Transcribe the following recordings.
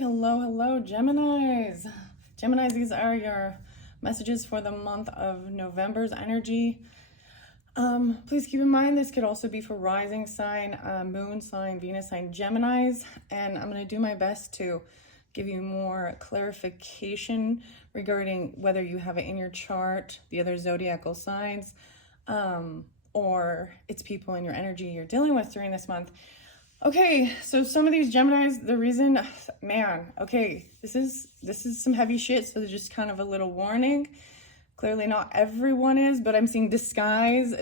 right, hello, Geminis. Geminis, these are your messages for the month of November's energy. Please keep in mind, this could also be for rising sign, moon sign, Venus sign, Geminis, and I'm going to do my best to give you more clarification regarding whether you have it in your chart, the other zodiacal signs, or it's people in your energy you're dealing with during this month. Okay, so some of these Geminis, the reason, man, okay, this is some heavy shit, so just kind of a little warning. Clearly not everyone is, but I'm seeing disguise,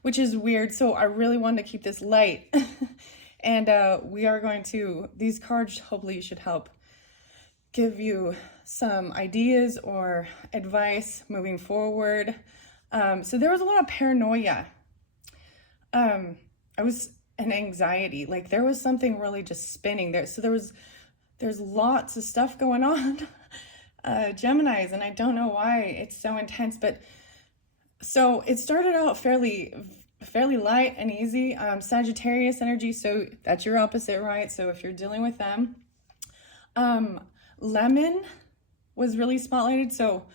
which is weird, so I really wanted to keep this light. And we are going to, these cards hopefully should help give you some ideas or advice moving forward. So there was a lot of paranoia. I was an anxiety, like there was something really just spinning there. So there's lots of stuff going on, Geminis, and I don't know why it's so intense, but so it started out fairly light and easy. Sagittarius energy, so that's your opposite, right? So if you're dealing with them, Lemon was really spotlighted. So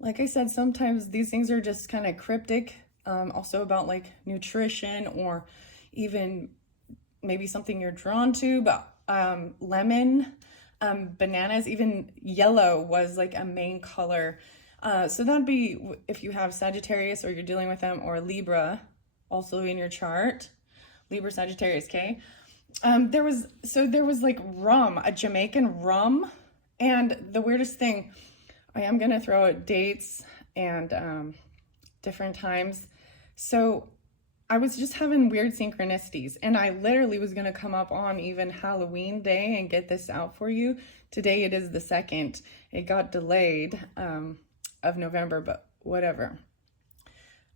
like I said, sometimes these things are just kind of cryptic, also about like nutrition or even maybe something you're drawn to, but lemon, bananas, even yellow was like a main color. So that'd be if you have Sagittarius or you're dealing with them, or Libra also in your chart, Libra, Sagittarius, okay? There was like rum, a Jamaican rum, and the weirdest thing, I am gonna throw out dates and different times. So I was just having weird synchronicities, and I literally was going to come up on even Halloween day and get this out for you. Today it is the 2nd. It got delayed of November, but whatever.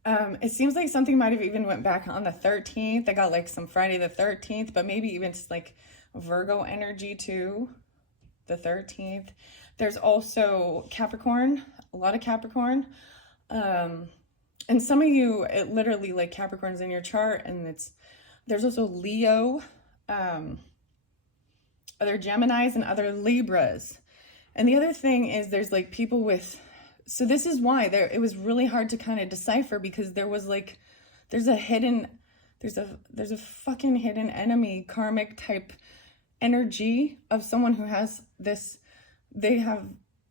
It seems like something might have even went back on the 13th. I got like some Friday the 13th, but maybe even just like Virgo energy too, the 13th. There's also Capricorn, a lot of Capricorn. And some of you, it literally like Capricorn's in your chart, and there's also Leo, other Geminis and other Libras. And the other thing is there's like people with, so this is why it was really hard to kind of decipher, because there was like, there's a fucking hidden enemy, karmic type energy of someone who has this, they have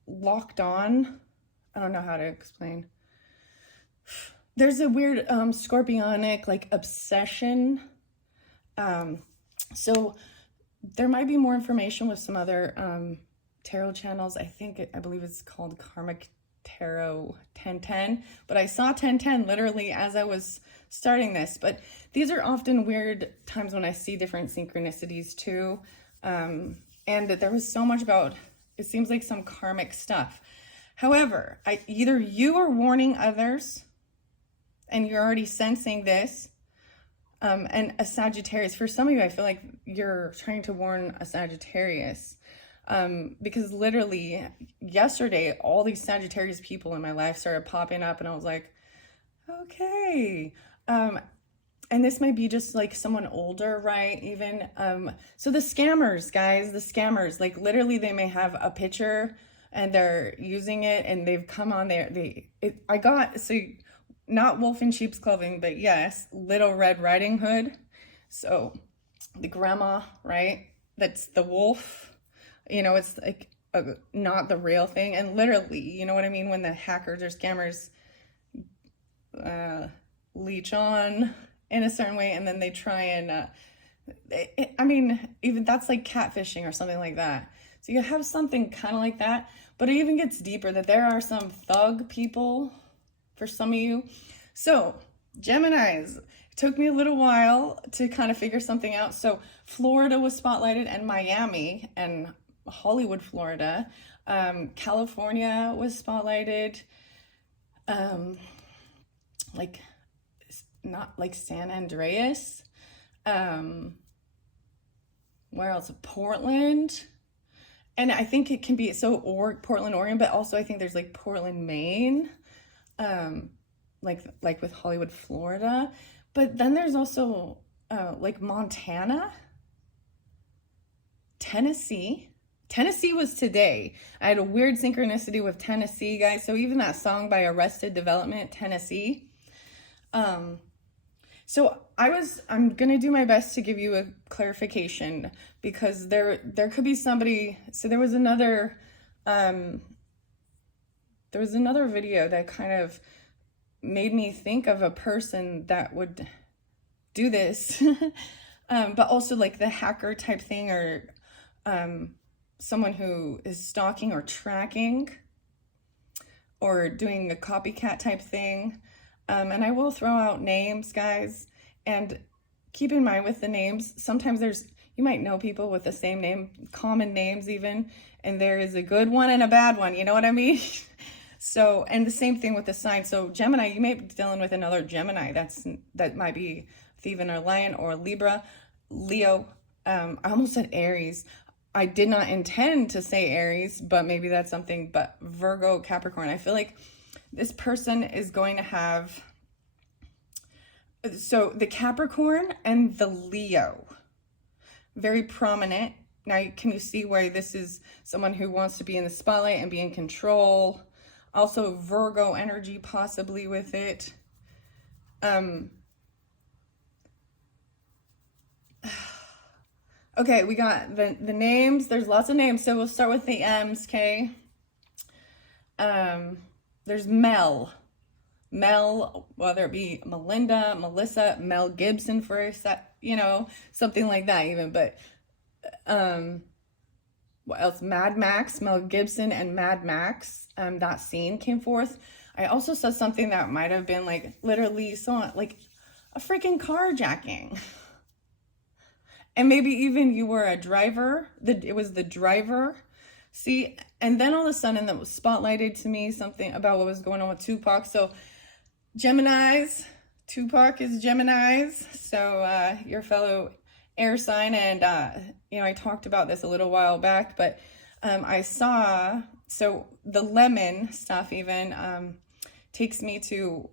locked on, I don't know how to explain. There's a weird scorpionic like obsession. So there might be more information with some other tarot channels. I believe it's called Karmic Tarot 1010, but I saw 1010 literally as I was starting this. But these are often weird times when I see different synchronicities too. And that there was so much about, it seems like some karmic stuff. However, either you are warning others and you're already sensing this, and a Sagittarius, for some of you, I feel like you're trying to warn a Sagittarius, because literally yesterday, all these Sagittarius people in my life started popping up, and I was like, okay, and this might be just like someone older, right? Even, so the scammers, guys, the scammers, like literally they may have a picture and they're using it, and they've come on there. Not wolf in sheep's clothing, but yes, Little Red Riding Hood. So the grandma, right? That's the wolf. You know, it's like not the real thing. And literally, you know what I mean? When the hackers or scammers leech on in a certain way, and then they try and, I mean, even that's like catfishing or something like that. So you have something kind of like that, but it even gets deeper, that there are some thug people for some of you. So Geminis, it took me a little while to kind of figure something out. So Florida was spotlighted, and Miami and Hollywood, Florida. California was spotlighted. Like not like San Andreas. Where else? Portland. And I think it can be Portland, Oregon, but also I think there's like Portland, Maine, like with Hollywood, Florida. But then there's also like Montana. Tennessee. Tennessee was today. I had a weird synchronicity with Tennessee, guys. So even that song by Arrested Development, Tennessee. So I'm gonna do my best to give you a clarification, because there could be somebody. So there was another video that kind of made me think of a person that would do this, but also like the hacker type thing, or someone who is stalking or tracking or doing a copycat type thing. And I will throw out names, guys, and keep in mind with the names, sometimes you might know people with the same name, common names even, and there is a good one and a bad one, you know what I mean? So, and the same thing with the sign. So Gemini, you may be dealing with another Gemini that might be Thieving or Lion, or Libra, Leo. I almost said Aries. I did not intend to say Aries, but maybe that's something. But Virgo, Capricorn, I feel like this person is going to have, so the Capricorn and the Leo, very prominent. Now, can you see where this is someone who wants to be in the spotlight and be in control? Also Virgo energy possibly with it. Okay, we got the names. There's lots of names, so we'll start with the M's, okay? There's Mel, whether it be Melinda, Melissa, Mel Gibson for a set, something like that even. But what else? Mad Max, Mel Gibson and Mad Max. That scene came forth. I also saw something that might have been like literally like a freaking carjacking. And maybe even you were a driver. It was the driver. See, and then all of a sudden that was spotlighted to me something about what was going on with Tupac. So Geminis, Tupac is Geminis. So your fellow air sign. And, I talked about this a little while back, but I saw, so the lemon stuff even takes me to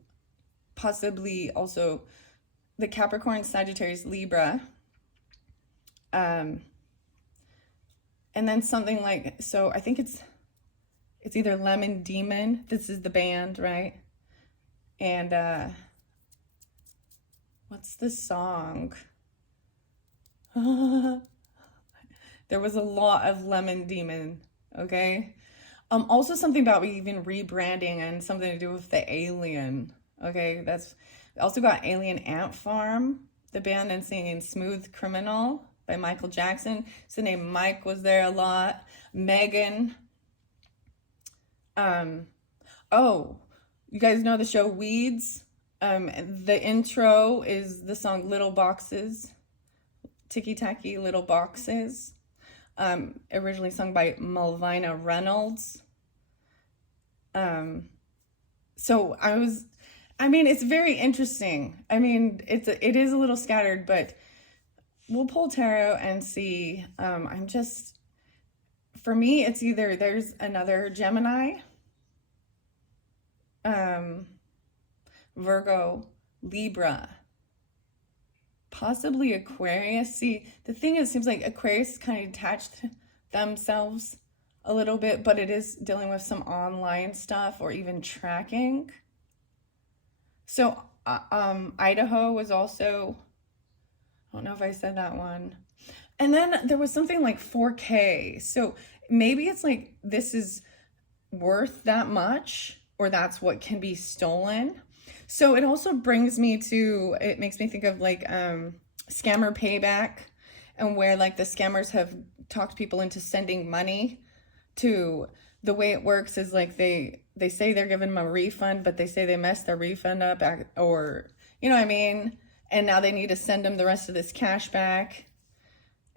possibly also the Capricorn, Sagittarius, Libra. And then something like, so I think it's either Lemon Demon. This is the band, right? And what's the song? There was a lot of Lemon Demon, okay? Also something about even rebranding and something to do with the Alien, okay? That's also got Alien Ant Farm, the band, and singing Smooth Criminal by Michael Jackson. So the name Mike was there a lot. Megan. Oh, you guys know the show Weeds? The intro is the song Little Boxes. Ticky Tacky Little Boxes. Originally sung by Malvina Reynolds. So it's very interesting. It is a little scattered, but we'll pull tarot and see. For me, it's either there's another Gemini, Virgo, Libra, possibly Aquarius. See, the thing is, it seems like Aquarius kind of detached themselves a little bit, but it is dealing with some online stuff or even tracking. So, Idaho was also, I don't know if I said that one. And then there was something like 4K. So maybe it's like this is worth that much, or that's what can be stolen. So it also brings me to, it makes me think of like scammer payback, and where like the scammers have talked people into sending money to, the way it works is like they say they're giving them a refund, but they say they messed their refund up, or, you know what I mean? And now they need to send them the rest of this cash back,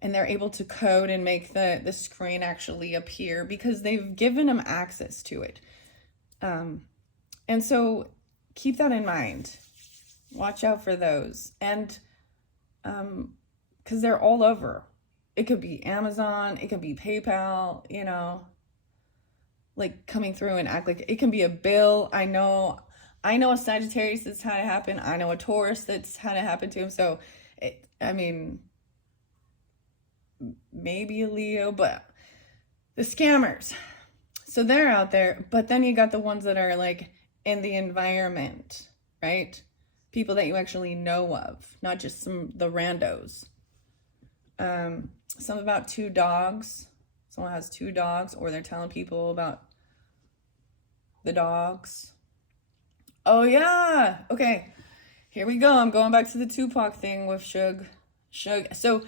and they're able to code and make the screen actually appear because they've given them access to it. And so keep that in mind. Watch out for those. And because they're all over. It could be Amazon, it could be PayPal, like coming through and act like it can be a bill. I know a Sagittarius that's had it happen. I know a Taurus that's had it happen to him. So, maybe a Leo, but the scammers. So they're out there, but then you got the ones that are like in the environment, right? People that you actually know of, not just the randos. Some about 2 dogs. Someone has 2 dogs, or they're telling people about the dogs. Oh yeah, okay. Here we go. I'm going back to the Tupac thing with Suge. So,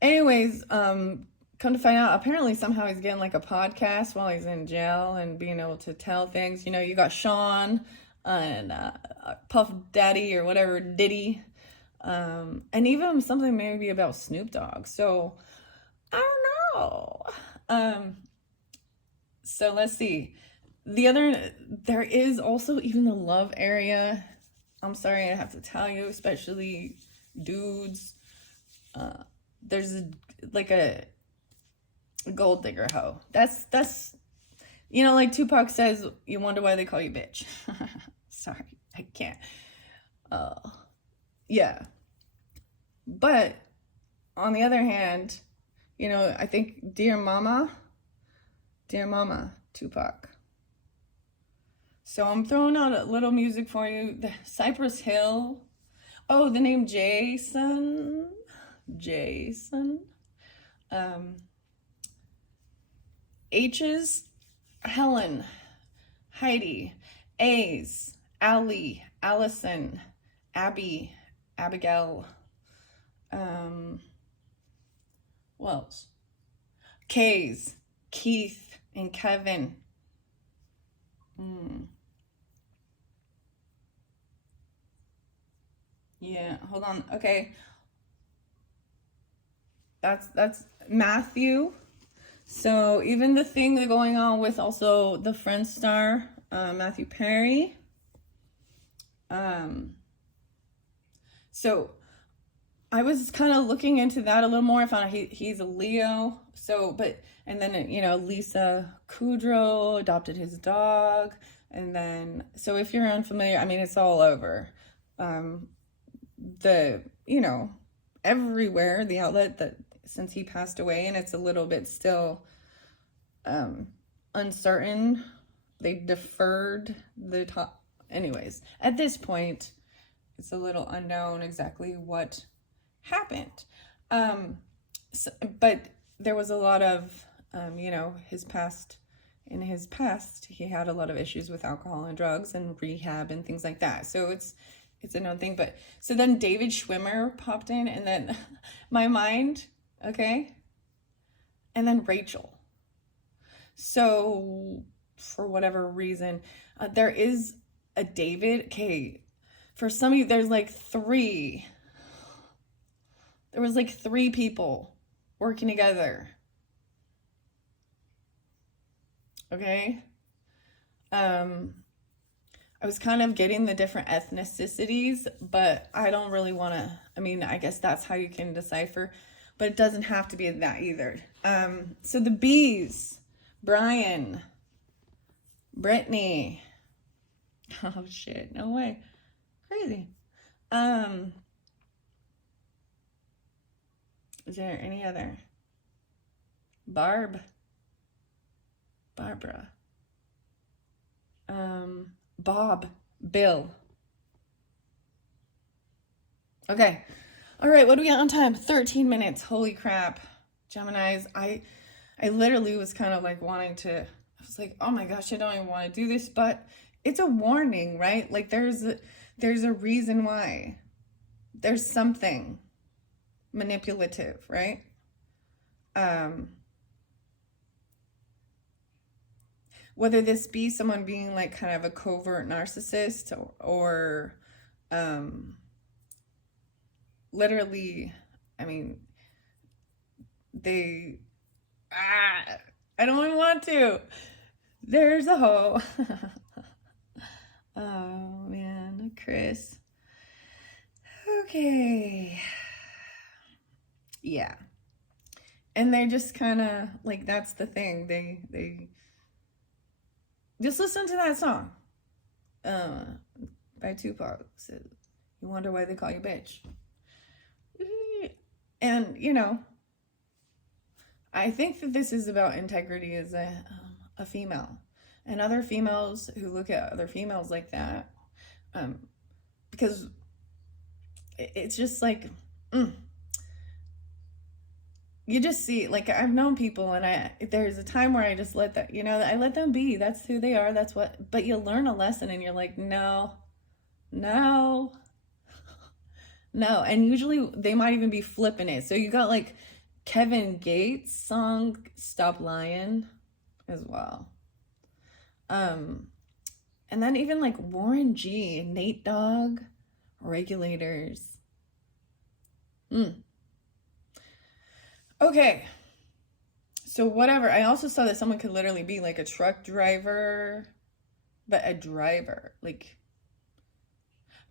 anyways, come to find out, apparently somehow he's getting like a podcast while he's in jail and being able to tell things. You know, you got Sean and Puff Daddy or whatever, Diddy. And even something maybe about Snoop Dogg. So, I don't know. So let's see. There is also even the love area. I'm sorry, I have to tell you, especially dudes. There's like a gold digger hoe. That's you know, like Tupac says, you wonder why they call you bitch. Sorry, I can't. Yeah. But on the other hand, you know, I think Dear Mama, Tupac. So I'm throwing out a little music for you. The Cypress Hill. Oh, the name Jason. H's, Helen, Heidi. A's, Allie, Allison, Abby, Abigail. What else? K's, Keith, and Kevin. Yeah, hold on. Okay. That's Matthew. So even the thing that's going on with also the Friends star, Matthew Perry. So I was kind of looking into that a little more. I found out he's a Leo. So, and then, you know, Lisa Kudrow adopted his dog. And then, so if you're unfamiliar, I mean, it's all over. You know, everywhere, the outlet that since he passed away, and it's a little bit still uncertain. They deferred the top. Anyways, at this point, it's a little unknown exactly what happened. But there was a lot of, you know, in his past, he had a lot of issues with alcohol and drugs and rehab and things like that. So it's a known thing. But so then David Schwimmer popped in, and then my mind, okay, and then Rachel. So for whatever reason, there is a David. Okay, for some of you, there's like 3. There was like 3 people working together. Okay. I was kind of getting the different ethnicities, but I don't really want to, I mean, I guess that's how you can decipher, but it doesn't have to be that either. So the B's, Brian, Brittany. Oh shit, no way. Crazy. Is there any other? Barbara. Bob, Bill. Okay. All right, what do we got on time? 13 minutes. Holy crap. Geminis, I literally was kind of like wanting to, I was like, oh my gosh, I don't even want to do this, but it's a warning, right? Like there's a reason why. There's something manipulative, right? Whether this be someone being like kind of a covert narcissist or literally, I mean, I don't even want to. There's a hoe. Oh man, Chris. Okay. Yeah. And they're just kind of like, that's the thing. They just listen to that song by Tupac. So you wonder why they call you bitch. And, you know, I think that this is about integrity as a female, and other females who look at other females like that, because it's just like, you just see, like, I've known people, and there's a time where I just let that, I let them be. That's who they are. That's what, but you learn a lesson and you're like, no, no, no. And usually they might even be flipping it. So you got like Kevin Gates' song Stop Lying as well. And then even like Warren G, Nate Dogg, Regulators. Okay. So whatever. I also saw that someone could literally be like a truck driver, but a driver. Like,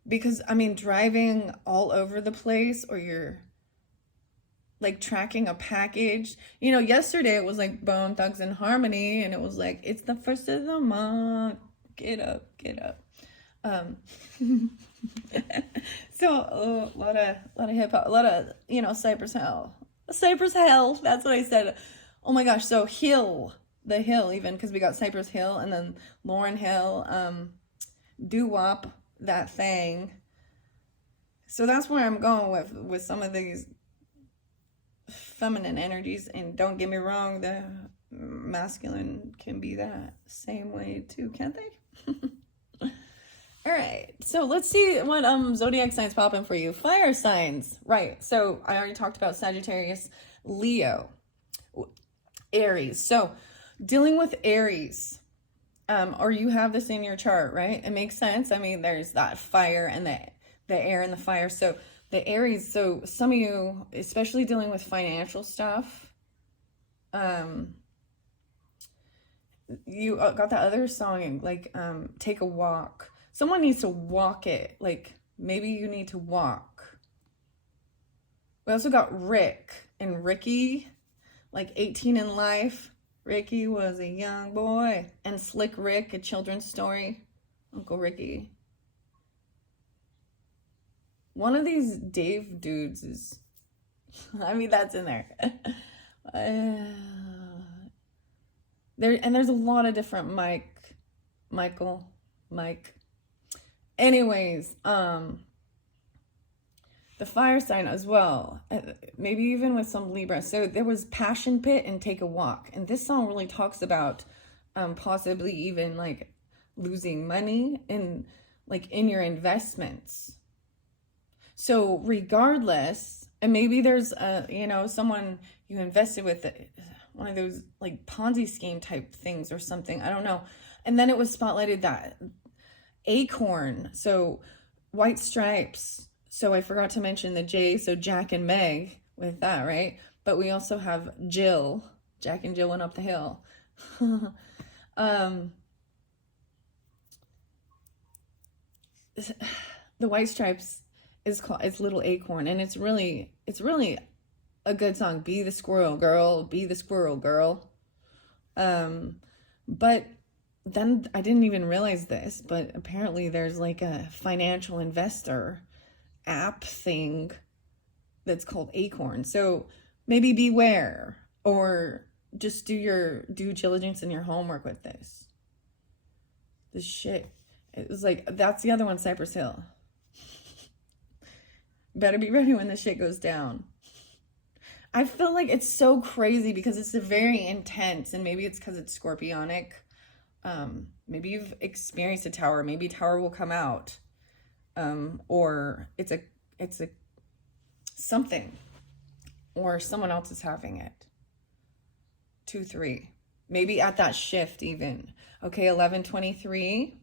because I mean, driving all over the place, or you're like tracking a package. Yesterday it was like Bone Thugs and Harmony, and it was like, it's the first of the month. Get up, get up. So a lot of hip hop, a lot of Cypress Hill. Cypress Hill, that's what I said. Oh my gosh. So the Hill, even, because we got Cypress Hill and then Lauryn Hill, doo-wop, that thing. So that's where I'm going with some of these feminine energies. And don't get me wrong, the masculine can be that same way too, can't they? All right, so let's see what zodiac signs popping for you. Fire signs, right? So I already talked about Sagittarius, Leo, Aries. So dealing with Aries, or you have this in your chart, right? It makes sense. I mean, there's that fire and the air and the fire. So the Aries. So some of you, especially dealing with financial stuff, you got that other song like Take a Walk. Someone needs to walk it. Like, maybe you need to walk. We also got Rick and Ricky, like 18 in Life. Ricky was a young boy. And Slick Rick, a children's story. Uncle Ricky. One of these Dave dudes is, I mean, that's in there. There's a lot of different Mike. Anyways, the fire sign as well, maybe even with some Libra. So there was Passion Pit and Take a Walk. And this song really talks about possibly even like losing money in your investments. So regardless, and maybe there's someone you invested with, one of those like Ponzi scheme type things or something. I don't know. And then it was spotlighted that Acorn, so White Stripes. So I forgot to mention the J, so Jack and Meg with that, right? But we also have Jill. Jack and Jill went up the hill. The White Stripes is Little Acorn, and it's really a good song. Be the squirrel girl, be the squirrel girl. But then I didn't even realize this, but apparently there's like a financial investor app thing that's called Acorn. So maybe beware, or just do your due diligence and your homework with this. This shit. It was like, that's the other one, Cypress Hill. Better be ready when this shit goes down. I feel like it's so crazy because it's a very intense, and maybe it's because it's scorpionic. Maybe you've experienced a tower. Maybe tower will come out. Or it's a something, or someone else is having it. 2-3. Maybe at that shift even. Okay, 11-23.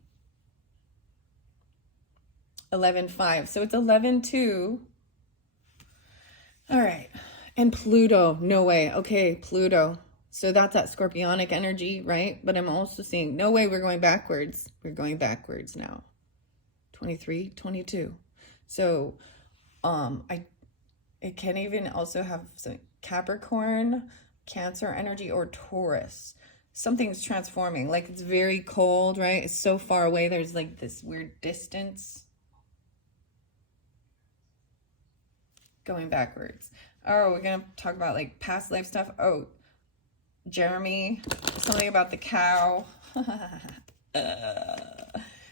11-5. So it's 11-2. All right. And Pluto. No way. Okay, Pluto. So that's that scorpionic energy, right? But I'm also seeing, no way, we're going backwards. We're going backwards now. 23, 22. So it can even also have some Capricorn, Cancer energy, or Taurus. Something's transforming. Like, it's very cold, right? It's so far away. There's like this weird distance. Going backwards. Oh, we're going to talk about like past life stuff. Oh, Jeremy, something about the cow.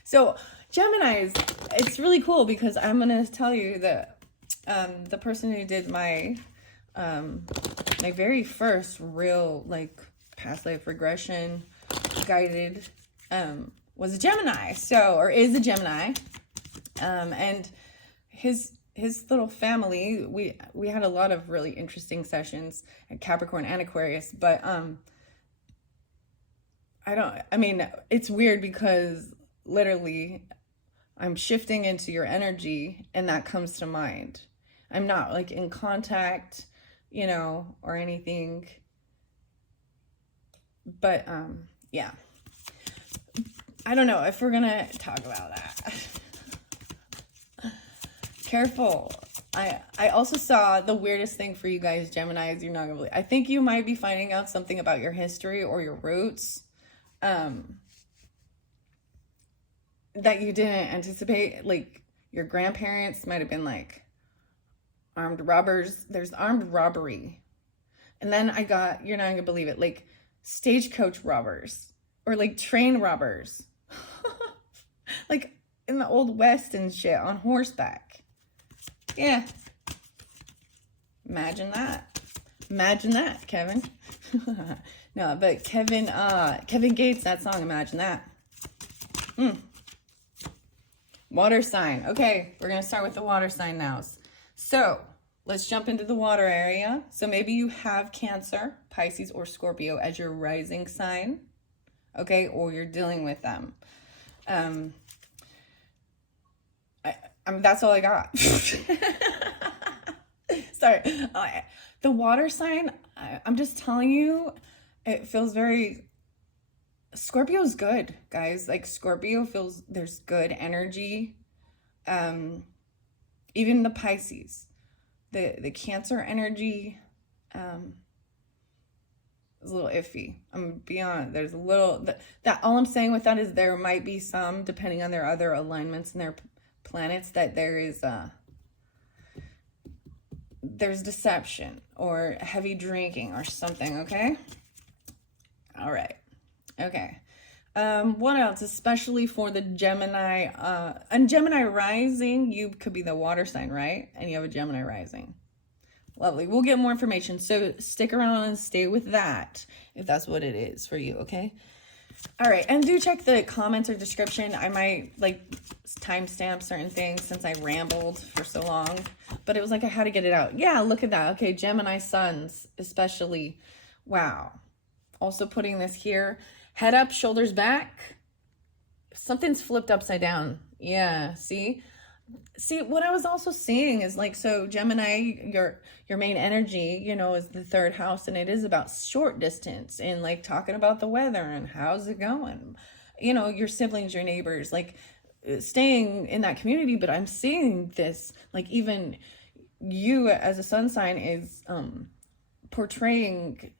So Geminis, it's really cool because I'm going to tell you that the person who did my my very first real like past life regression guided was a Gemini, or is a Gemini, and his little family, we had a lot of really interesting sessions at Capricorn and Aquarius, but I mean, it's weird because literally I'm shifting into your energy and that comes to mind. I'm not like in contact, you know, or anything, but yeah, I don't know if we're gonna talk about that. Careful. I also saw the weirdest thing for you guys, Geminis. You're not gonna believe. I think you might be finding out something about your history or your roots that you didn't anticipate. Like your grandparents might have been like armed robbers. There's armed robbery, and then I got, you're not gonna believe it, like stagecoach robbers or like train robbers, like in the old West and shit on horseback. Yeah. Imagine that. Imagine that, Kevin. No, but Kevin Gates, that song, Imagine That. Water sign. Okay, we're going to start with the water sign now. So, let's jump into the water area. So maybe you have Cancer, Pisces, or Scorpio as your rising sign. Okay, or you're dealing with them. That's all I got. Sorry. The water sign, I'm just telling you, it feels very... Scorpio's good, guys. Like, Scorpio feels there's good energy. Even the Pisces. The Cancer energy is a little iffy. I'm beyond. There's a little... That all I'm saying with that is there might be some, depending on their other alignments and their planets, that there's deception or heavy drinking or something. Okay, all right, okay. What else, especially for the Gemini and Gemini rising? You could be the water sign, right? And you have a Gemini rising. Lovely. We'll get more information, so stick around and stay with that if that's what it is for you. Okay. All right, and do check the comments or description. I might like timestamp certain things since I rambled for so long, but it was like I had to get it out. Yeah, look at that. Okay, Gemini suns especially. Wow. Also putting this here. Head up, shoulders back. Something's flipped upside down. Yeah, see? See, what I was also seeing is like, so Gemini, your main energy, you know, is the third house, and it is about short distance and like talking about the weather and how's it going, you know, your siblings, your neighbors, like staying in that community. But I'm seeing this, like even you as a sun sign is portraying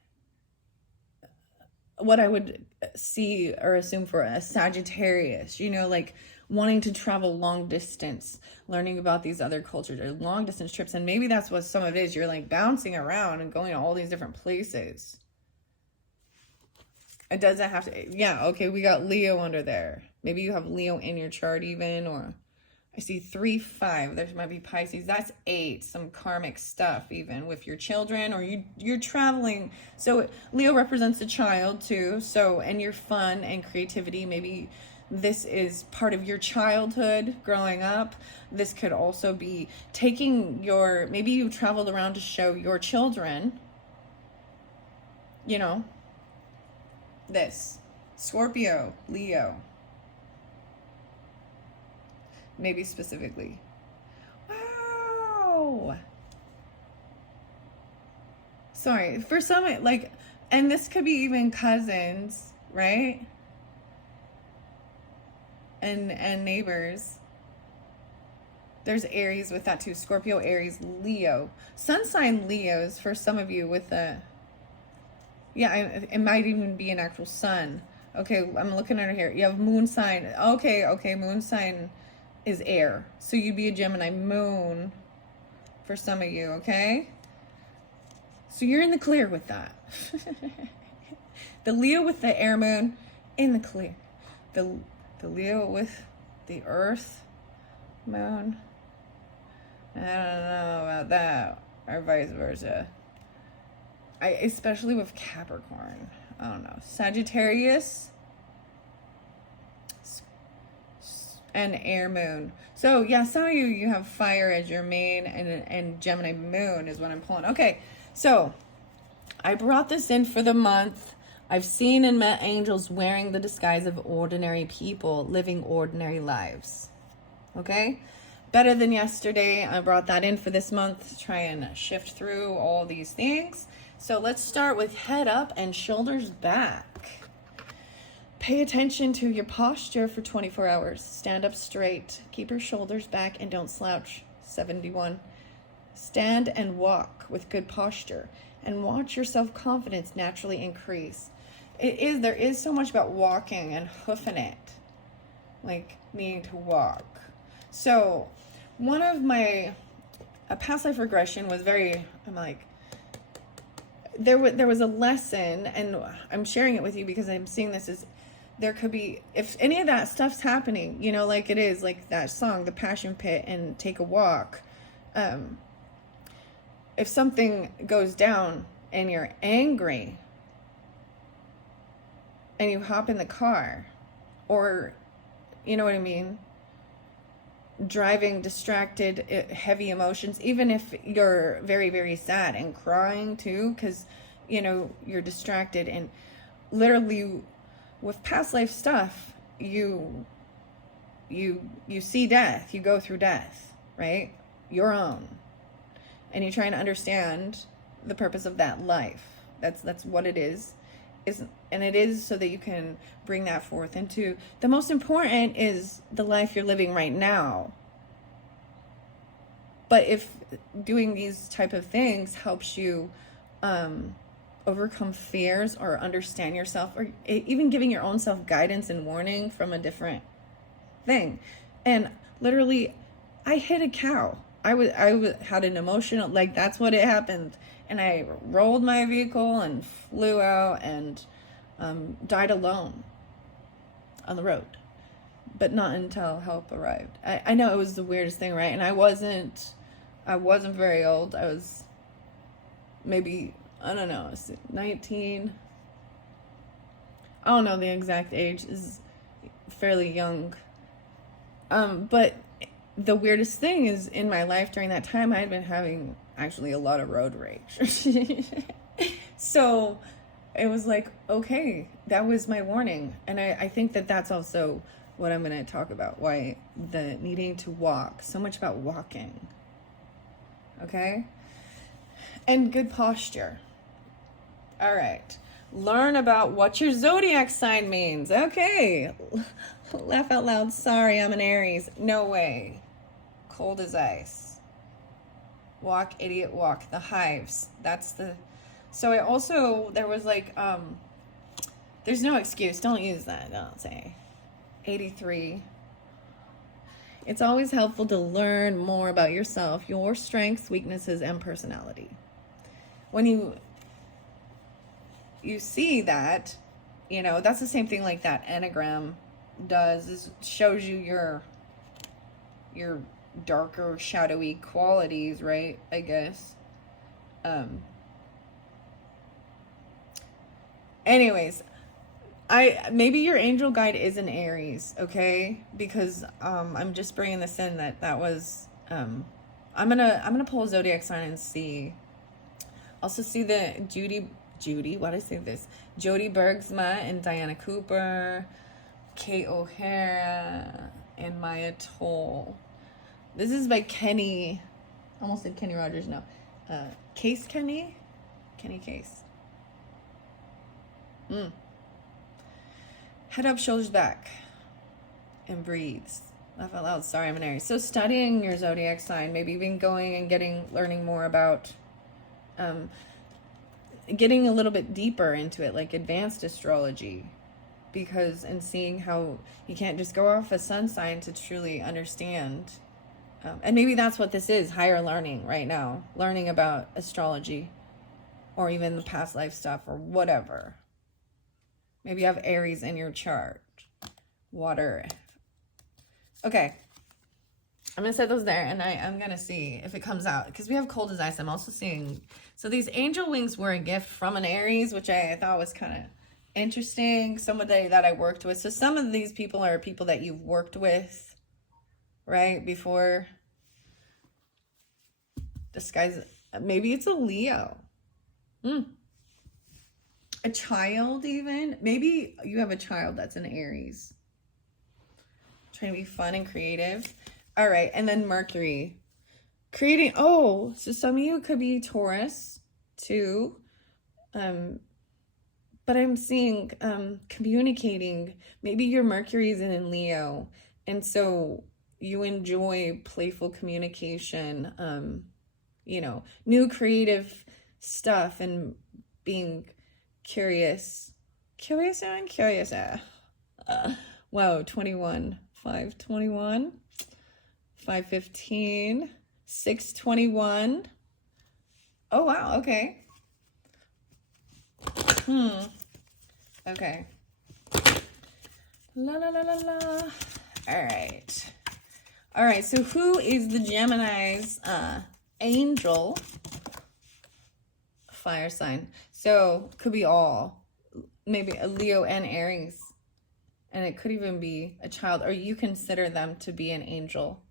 what I would see or assume for a Sagittarius, you know, like wanting to travel long distance, learning about these other cultures, or long distance trips. And maybe that's what some of it is. You're like bouncing around and going to all these different places. It doesn't have to, yeah, okay, we got Leo under there. Maybe you have Leo in your chart even, or I see 3, 5. There might be Pisces. That's 8. Some karmic stuff even with your children, or you're traveling. So Leo represents the child too. So, and your fun and creativity, maybe this is part of your childhood growing up. This could also be taking your, maybe you traveled around to show your children, you know, this. Scorpio, Leo. Maybe specifically. Wow. Sorry, for some, like, and this could be even cousins, right? And neighbors. There's Aries with that too. Scorpio, Aries, Leo. Sun sign Leos for some of you with the, yeah, it might even be an actual sun. Okay, I'm looking under here. You have moon sign. Okay, moon sign is air. So you'd be a Gemini moon for some of you, okay? So you're in the clear with that. The Leo with the air moon in the clear. The Leo with the earth moon. I don't know about that. Or vice versa. Especially with Capricorn. I don't know. Sagittarius and air moon. So yeah, some of you have fire as your main, and Gemini moon is what I'm pulling. Okay, so I brought this in for the month. I've seen and met angels wearing the disguise of ordinary people living ordinary lives. Okay, better than yesterday. I brought that in for this month to try and shift through all these things. So let's start with head up and shoulders back. Pay attention to your posture for 24 hours. Stand up straight. Keep your shoulders back and don't slouch. 71. Stand and walk with good posture and watch your self-confidence naturally increase. There is so much about walking and hoofing it. Like needing to walk. So one of my past life regression was there was a lesson, and I'm sharing it with you because I'm seeing this as there could be, if any of that stuff's happening, you know, like it is, like that song, The Passion Pit and Take a Walk. If something goes down and you're angry and you hop in the car, or, you know what I mean? Driving distracted, heavy emotions, even if you're very, very sad and crying too, because, you know, you're distracted, and literally with past life stuff, you see death, you go through death, right? Your own. And you're trying to understand the purpose of that life. That's what it is. And it is so that you can bring that forth into, the most important is the life you're living right now. But if doing these type of things helps you overcome fears or understand yourself, or even giving your own self guidance and warning from a different thing. And literally, I hit a cow. I had an emotional, like, that's what it happened. And I rolled my vehicle and flew out and died alone on the road, but not until help arrived. I know it was the weirdest thing, right? And I wasn't very old. I was maybe, I don't know, 19. I don't know the exact age. Is fairly young. But the weirdest thing is, in my life during that time, I had been having actually a lot of road rage. So it was like, okay, that was my warning. And I think that that's also what I'm going to talk about. Why the needing to walk, so much about walking. Okay? And good posture. All right. Learn about what your zodiac sign means. Okay. Laugh out loud. Sorry, I'm an Aries. No way. Cold as ice. Walk, idiot, walk. The hives. So I also, there was like, there's no excuse. Don't use that. Don't say. 83. It's always helpful to learn more about yourself, your strengths, weaknesses, and personality. When you see that, you know, that's the same thing like that Enneagram does, is shows you your darker, shadowy qualities, right? I guess. Anyways, maybe your angel guide is an Aries, okay? Because I'm just bringing this in that was I'm gonna pull a zodiac sign and see. Also see the Judy, why did I say this? Jody Bergsma and Diana Cooper, Kate O'Hara, and Maya Toll. This is by Kenny, almost said Kenny Rogers, no. Kenny Case. Head up, shoulders back, and breathes. Laugh out loud. Sorry, I'm an Aries. So studying your zodiac sign, maybe even going and learning more about, getting a little bit deeper into it, like advanced astrology, and seeing how you can't just go off a sun sign to truly understand. And maybe that's what this is, higher learning right now, learning about astrology, or even the past life stuff, or whatever. Maybe you have Aries in your chart. Water. Okay. I'm going to set those there, and I'm going to see if it comes out. Because we have cold as ice. I'm also seeing... So these angel wings were a gift from an Aries, which I thought was kind of interesting. Somebody that I worked with. So some of these people are people that you've worked with, right, before. This guy's... Maybe it's a Leo. A child even. Maybe you have a child that's an Aries. Trying to be fun and creative. All right, and then Mercury. Creating, so some of you could be Taurus too. But I'm seeing communicating. Maybe your Mercury is in Leo. And so you enjoy playful communication, you know, new creative stuff and being curious. Wow, 21, 521. 515, 621. Oh, wow. Okay. Okay. La, la, la, la, la. All right. All right. So who is the Gemini's angel? Fire sign. So could be all. Maybe a Leo and Aries. And it could even be a child, or you consider them to be an angel.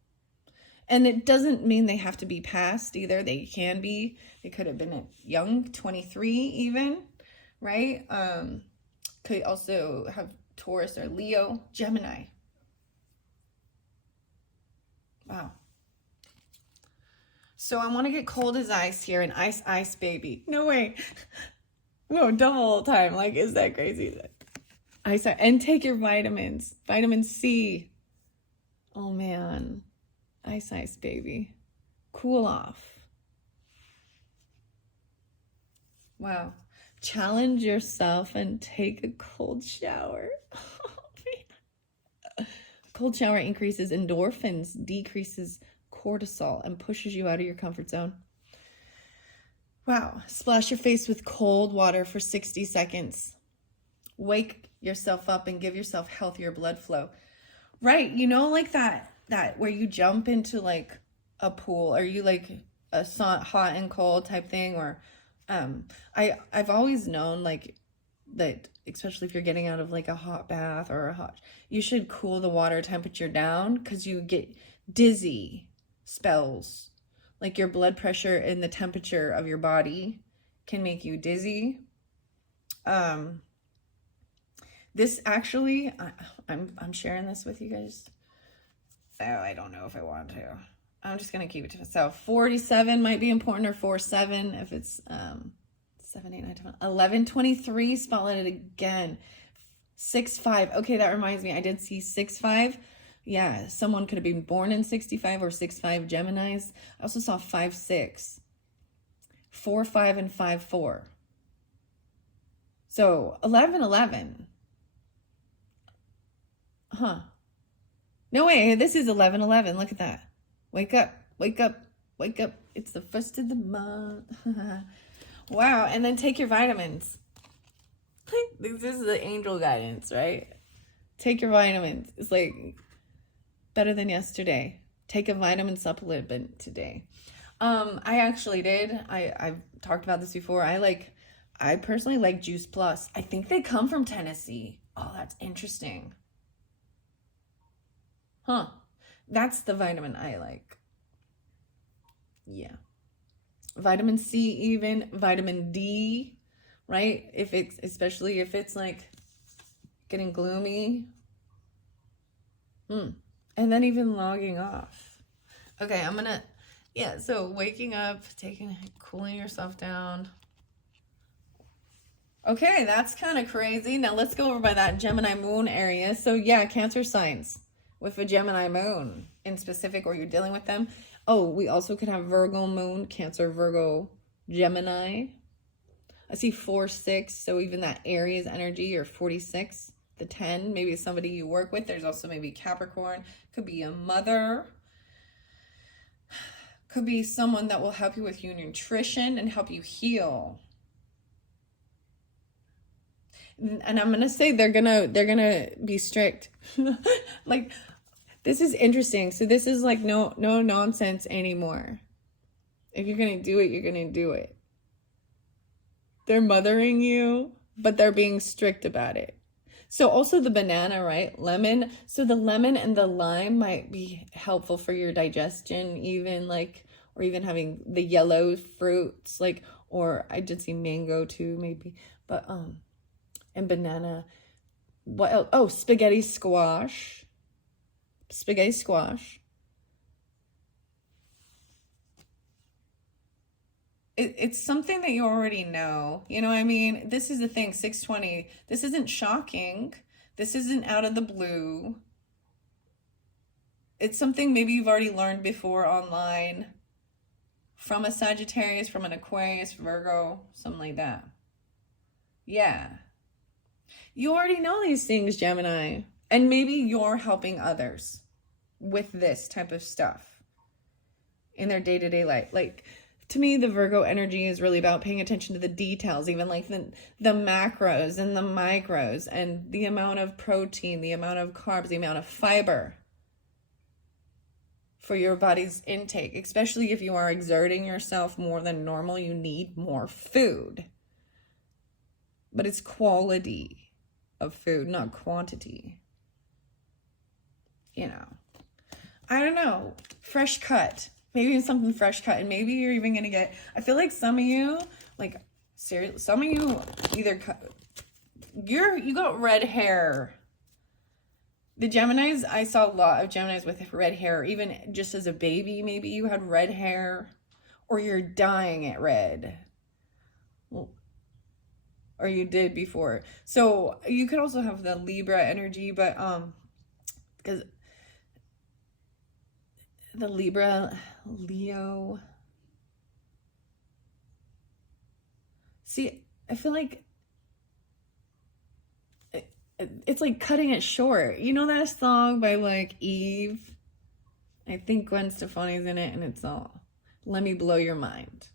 And it doesn't mean they have to be past either. They can be. They could have been young, 23 even, right? Could also have Taurus or Leo, Gemini. Wow. So I want to get cold as ice here, and ice, baby. No way. Whoa, double time. Like, is that crazy? Ice, and take your vitamins. Vitamin C. Oh, man. Ice, baby. Cool off. Wow. Challenge yourself and take a cold shower. Oh, man. Cold shower increases endorphins, decreases cortisol, and pushes you out of your comfort zone. Wow. Splash your face with cold water for 60 seconds. Wake yourself up and give yourself healthier blood flow. Right. You know, like that where you jump into like a pool, or you like a hot and cold type thing, or I've always known like that, especially if you're getting out of like a hot bath or you should cool the water temperature down, because you get dizzy spells. Like your blood pressure and the temperature of your body can make you dizzy. This actually, I'm sharing this with you guys. Oh, I don't know if I want to. I'm just going to keep it to myself. 47 might be important, or 47 if it's 7, 8, 9, 10, 11, 23. Spotlight it again. 6-5. Okay, that reminds me. I did see 6-5. Yeah, someone could have been born in 65 or 6-5 Geminis. I also saw 5-6. 4-5 and 5-4. So 11-11. Huh. No way. This is 11-11. Look at that. Wake up. Wake up. Wake up. It's the first of the month. Wow. And then take your vitamins. This is the angel guidance, right? Take your vitamins. It's like better than yesterday. Take a vitamin supplement today. I actually did. I've talked about this before. I personally like Juice Plus. I think they come from Tennessee. Oh, that's interesting. Huh. That's the vitamin I like. Yeah. Vitamin C, even vitamin D, right? Especially if it's like getting gloomy. And then even logging off. Okay, so waking up, cooling yourself down. Okay, that's kind of crazy. Now let's go over by that Gemini moon area. So yeah, Cancer signs with a Gemini moon in specific, or you're dealing with them. Oh, we also could have Virgo moon, Cancer, Virgo, Gemini. I see 4-6, so even that Aries energy, or 46, the 10, maybe it's somebody you work with. There's also maybe Capricorn, could be a mother, could be someone that will help you with your nutrition and help you heal. And I'm gonna say they're gonna be strict. Like, this is interesting. So this is like no nonsense anymore. If you're gonna do it, you're gonna do it. They're mothering you, but they're being strict about it. So also the banana, right? Lemon. So the lemon and the lime might be helpful for your digestion, even like, or even having the yellow fruits, like, or I did see mango too, maybe, but, and banana. What else? Oh, spaghetti squash. Spaghetti squash. It's something that you already know. You know what I mean? This is the thing, 620. This isn't shocking. This isn't out of the blue. It's something maybe you've already learned before online from a Sagittarius, from an Aquarius, Virgo, something like that. Yeah. You already know these things, Gemini. And maybe you're helping others with this type of stuff in their day-to-day life. Like, to me, the Virgo energy is really about paying attention to the details, even like the macros and the micros and the amount of protein, the amount of carbs, the amount of fiber for your body's intake. Especially if you are exerting yourself more than normal, you need more food. But it's quality of food, not quantity. You know, I don't know, fresh cut. Maybe something fresh cut, and maybe you're even gonna get, I feel like some of you, like, seriously, some of you either, you got red hair. The Geminis, I saw a lot of Geminis with red hair, even just as a baby, maybe you had red hair, or you're dyeing it red. Well, or you did before. So you could also have the Libra energy, but, because the Leo. See, I feel like it's like cutting it short. You know that song by like Eve? I think Gwen Stefani's in it, and it's all, let me blow your mind.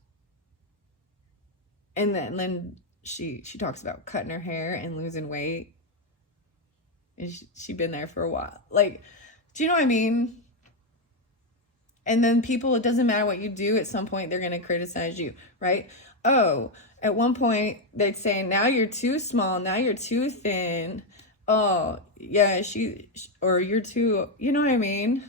And then she talks about cutting her hair and losing weight. And she been there for a while. Like, do you know what I mean? And then people, it doesn't matter what you do, at some point they're going to criticize you, right? Oh, at one point they'd say, now you're too small, now you're too thin. Oh, yeah, or you're too, you know what I mean?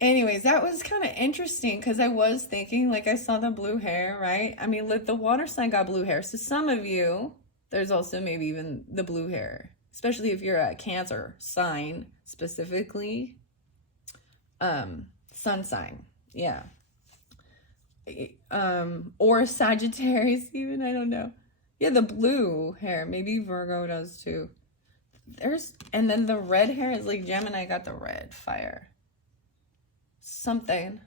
Anyways, that was kind of interesting because I was thinking, like, I saw the blue hair, right? I mean, the water sign got blue hair. So some of you, there's also maybe even the blue hair, especially if you're a Cancer sign specifically. Sun sign, yeah. Or Sagittarius even, I don't know. Yeah, the blue hair, maybe Virgo does too. And then the red hair is like Gemini got the red fire. Something.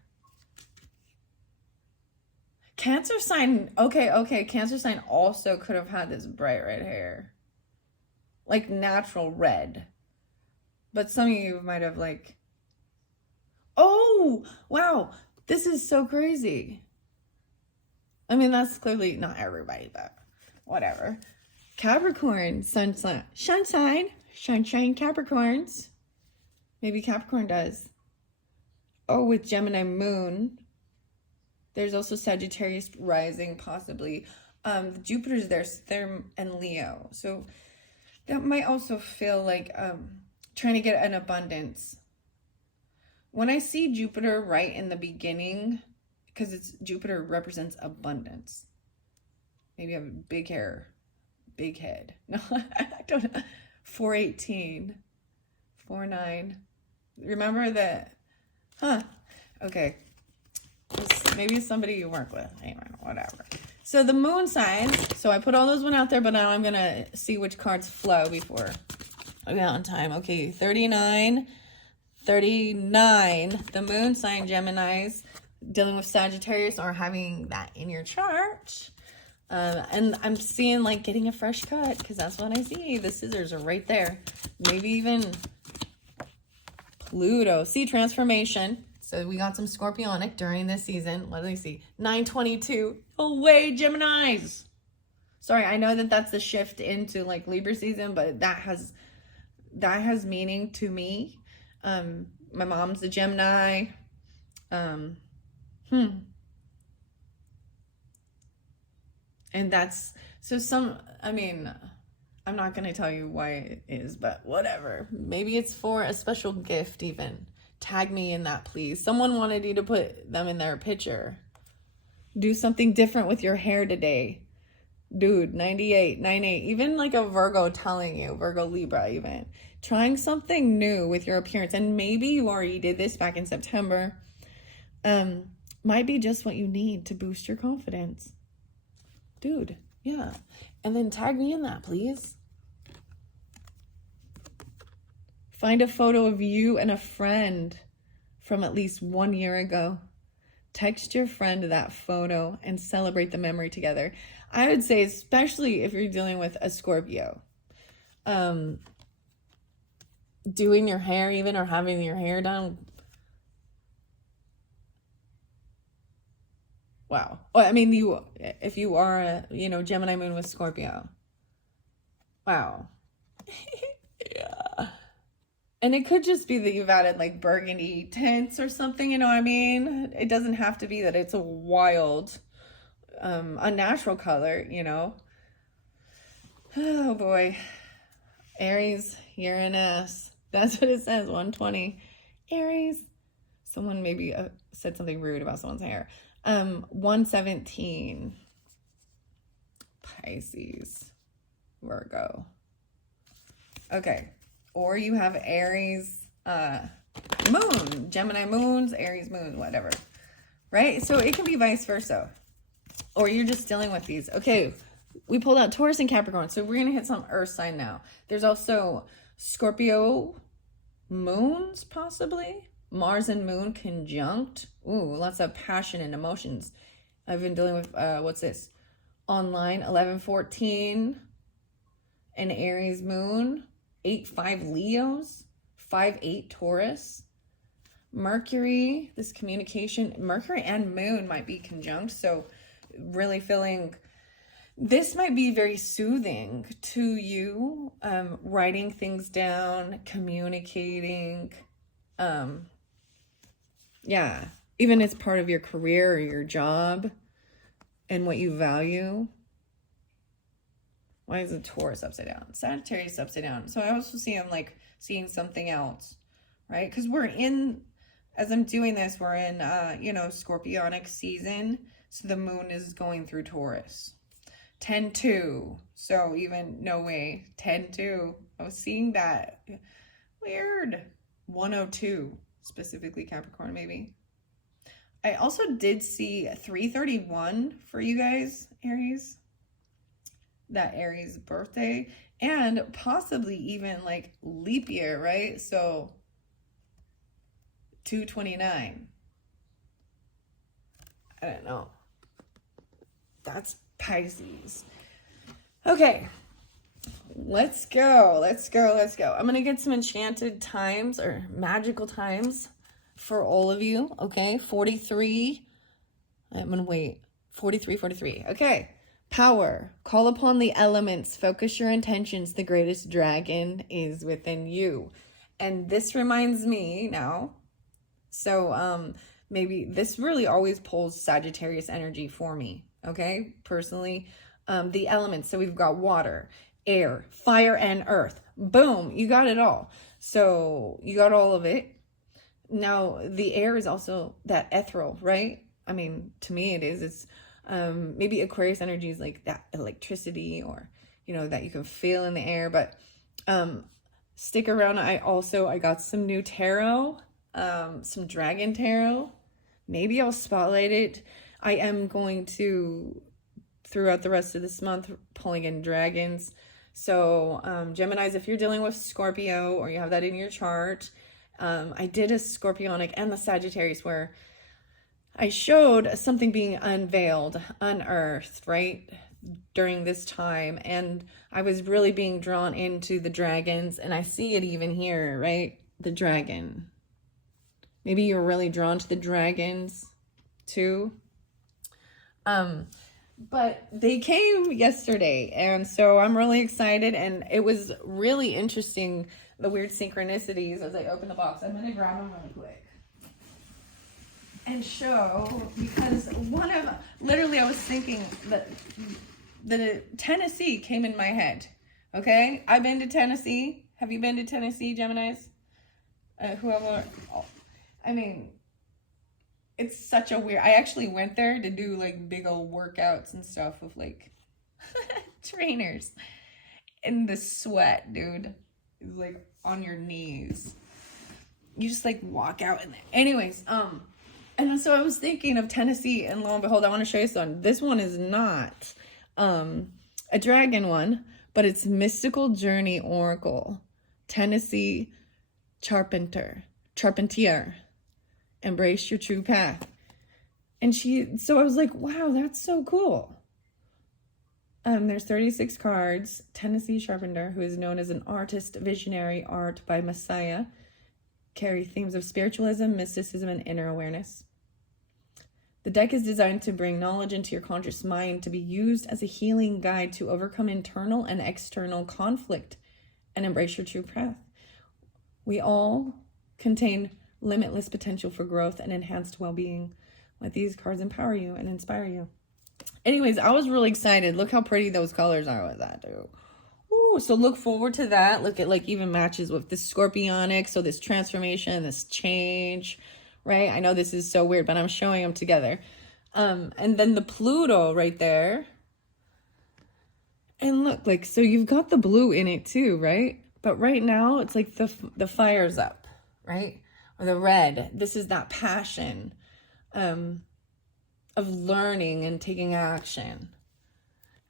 Cancer sign, okay, Cancer sign also could have had this bright red hair. Like natural red. But some of you might have like, oh, wow, this is so crazy. I mean, that's clearly not everybody, but whatever. Capricorn, sunshine, Capricorns. Maybe Capricorn does. Oh, with Gemini moon. There's also Sagittarius rising, possibly. Jupiter's there, and Leo. So that might also feel like trying to get an abundance. When I see Jupiter right in the beginning, because Jupiter represents abundance. Maybe you have big hair, big head. No, I don't know. 418, 49. Remember that? Huh. Okay. Maybe it's somebody you work with. Anyway, whatever. So the moon signs. So I put all those one out there, but now I'm going to see which cards flow before I get on time. Okay, 39. The moon sign Geminis dealing with Sagittarius or having that in your chart. And I'm seeing like getting a fresh cut because that's what I see. The scissors are right there. Maybe even Pluto. See, transformation. So we got some Scorpionic during this season. Let me see. 922. Away, Geminis. Sorry, I know that that's a shift into like Libra season, but that has meaning to me. My mom's a Gemini. And that's, so I mean, I'm not going to tell you why it is, but whatever. Maybe it's for a special gift even. Tag me in that, please. Someone wanted you to put them in their picture. Do something different with your hair today. Dude, 98, 98. Even like a Virgo telling you, Virgo Libra even. Trying something new with your appearance. And maybe you already did this back in September. Might be just what you need to boost your confidence. Dude, yeah. And then tag me in that, please. Find a photo of you and a friend from at least 1 year ago. Text your friend that photo and celebrate the memory together. I would say, especially if you're dealing with a Scorpio, doing your hair even, or having your hair done. Wow. Well, I mean, if you are a, Gemini moon with Scorpio. Wow. Yeah. And it could just be that you've added like burgundy tints or something, you know what I mean? It doesn't have to be that it's a wild, unnatural color, Oh boy. Aries, Uranus. That's what it says, 120. Aries. Someone maybe said something rude about someone's hair. 117. Pisces. Virgo. Okay. Or you have Aries moon, Gemini moons, Aries moon, whatever. Right? So it can be vice versa. Or you're just dealing with these. Okay, we pulled out Taurus and Capricorn. So we're going to hit some earth sign now. There's also Scorpio moons, possibly. Mars and moon conjunct. Ooh, lots of passion and emotions. I've been dealing with, what's this? Online, 11-14. An Aries moon. 8-5 Leos, 5-8 Taurus, Mercury, this communication, Mercury and moon might be conjunct. So really feeling, this might be very soothing to you, writing things down, communicating. Yeah, even as part of your career or your job and what you value. Why is the Taurus upside down? Sagittarius upside down. So I also see I'm like seeing something else, right? Because we're in, as I'm doing this, we're in, Scorpionic season. So the moon is going through Taurus. 10-2. So even, no way. 10-2. I was seeing that. Weird. 102. Specifically Capricorn, maybe. I also did see 331 for you guys, Aries. That Aries birthday, and possibly even like leap year, right? So 229. I don't know. That's Pisces. Okay. Let's go. I'm going to get some enchanted times or magical times for all of you. Okay. 43. I'm going to wait. 43. Okay. Power. Call upon the elements. Focus your intentions. The greatest dragon is within you. And this reminds me now. So maybe this really always pulls Sagittarius energy for me. Okay. Personally, the elements. So we've got water, air, fire, and earth. Boom. You got it all. So you got all of it. Now the air is also that ethereal, right? I mean, to me it is. It's maybe Aquarius energy is like that electricity, or that you can feel in the air. But stick around. I got some new tarot, some dragon tarot. Maybe I'll spotlight it. I am going to, throughout the rest of this month, pulling in dragons. So Geminis, if you're dealing with Scorpio or you have that in your chart, I did a Scorpionic and the Sagittarius where I showed something being unveiled, unearthed, right, during this time. And I was really being drawn into the dragons. And I see it even here, right? The dragon. Maybe you're really drawn to the dragons too. But they came yesterday, and so I'm really excited, and it was really interesting, the weird synchronicities as I open the box. I'm gonna grab them really quick and show, because literally I was thinking that the Tennessee came in my head. Okay, I've been to Tennessee. Have you been to Tennessee, Geminis? Whoever, I mean, it's such a weird, I actually went there to do like big old workouts and stuff with like trainers, and the sweat, dude, is like on your knees. You just like walk out in there. Anyways, and so I was thinking of Tennessee, and lo and behold, I want to show you something. This one is not a dragon one, but it's Mystical Journey Oracle, Tennessee Charpentier. Embrace your true path. And so I was like, wow, that's so cool. There's 36 cards. Tennessee Charpentier, who is known as an artist, visionary, art by Messiah, carry themes of spiritualism, mysticism, and inner awareness. The deck is designed to bring knowledge into your conscious mind, to be used as a healing guide to overcome internal and external conflict and embrace your true path. We all contain limitless potential for growth and enhanced well-being. Let these cards empower you and inspire you. Anyways, I was really excited. Look how pretty those colors are with that, dude. Ooh, so look forward to that. Look at like even matches with this Scorpionic. So this transformation, this change, right? I know this is so weird, but I'm showing them together. And then the Pluto right there. And look, like, so you've got the blue in it too, right? But right now it's like the fire's up, right? Or the red. This is that passion of learning and taking action.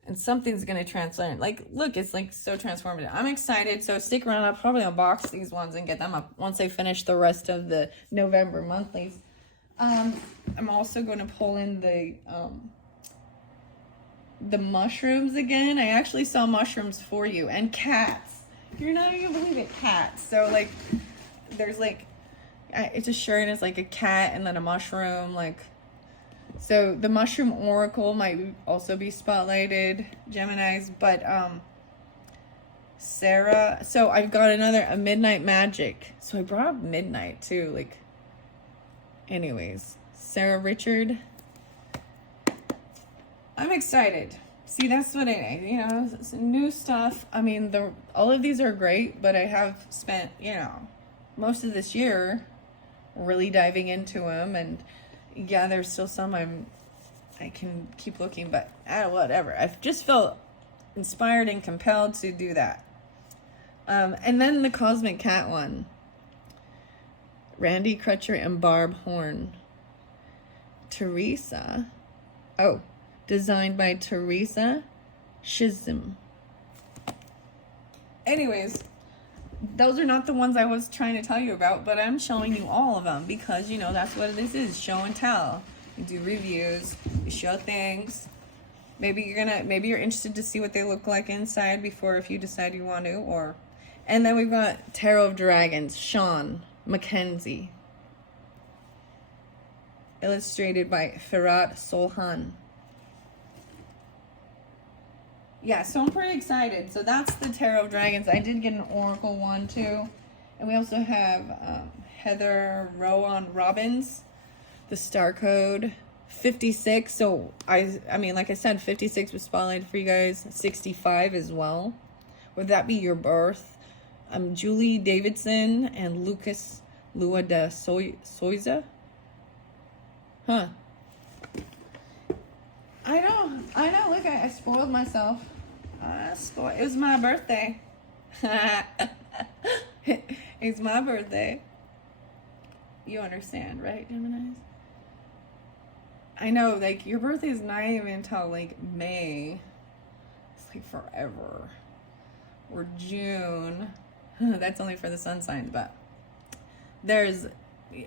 And something's going to translate. Like, look, it's like so transformative. I'm excited. So stick around. I'll probably unbox these ones and get them up once I finish the rest of the November monthlies. I'm also going to pull in the mushrooms again. I actually saw mushrooms for you, and cats. You're not even believe it, cats. So like, there's like, it's a shirt and it's like a cat and then a mushroom, like. So the Mushroom Oracle might also be spotlighted, Geminis, but Sarah, so I've got a Midnight Magic. So I brought up Midnight too, like, anyways, Sarah Richard. I'm excited. See, that's what it's new stuff. I mean, all of these are great, but I have spent, most of this year really diving into them, and yeah, there's still some I can keep looking, but whatever. I've just felt inspired and compelled to do that. And then the Cosmic Cat one. Randy Crutcher and Barb Horn. Teresa. Oh, designed by Teresa Shizim. Anyways, those are not the ones I was trying to tell you about, but I'm showing you all of them because, that's what this is, show and tell. You do reviews, you show things. Maybe you're interested to see what they look like inside before, if you decide you want to, and then we've got Tarot of Dragons, Sean Mackenzie. Illustrated by Firat Solhan. Yeah, so I'm pretty excited. So that's the Tarot of Dragons. I did get an Oracle one too. And we also have Heather Rowan Robbins, the Star Code 56. So I mean, like I said, 56 was spotlighted for you guys. 65 as well. Would that be your birth? Julie Davidson and Lucas Lua de Soiza. Huh. I know. Look, I spoiled myself. It was my birthday. It's my birthday. You understand, right, Geminis? I know, like, your birthday is not even until, like, May. It's, like, forever. Or June. That's only for the sun signs, but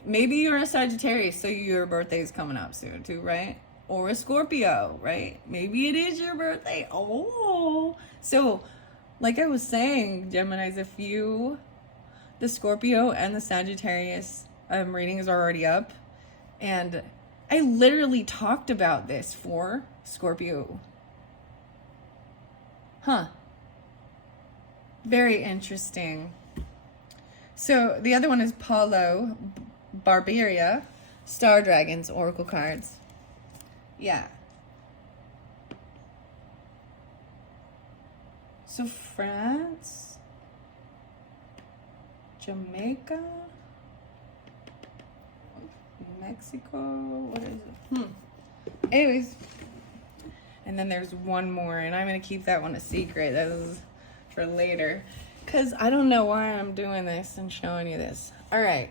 maybe you're a Sagittarius, so your birthday is coming up soon, too, right? Or a Scorpio, right? Maybe it is your birthday. Oh, so like I was saying, Geminis, the Scorpio and the Sagittarius readings are already up, and I literally talked about this for Scorpio. Huh. Very interesting. So the other one is Paulo Barberia, Star Dragons, Oracle cards. Yeah. So France, Jamaica, Mexico, what is it? Anyways, and then there's one more, and I'm going to keep that one a secret. That is for later, because I don't know why I'm doing this and showing you this. All right,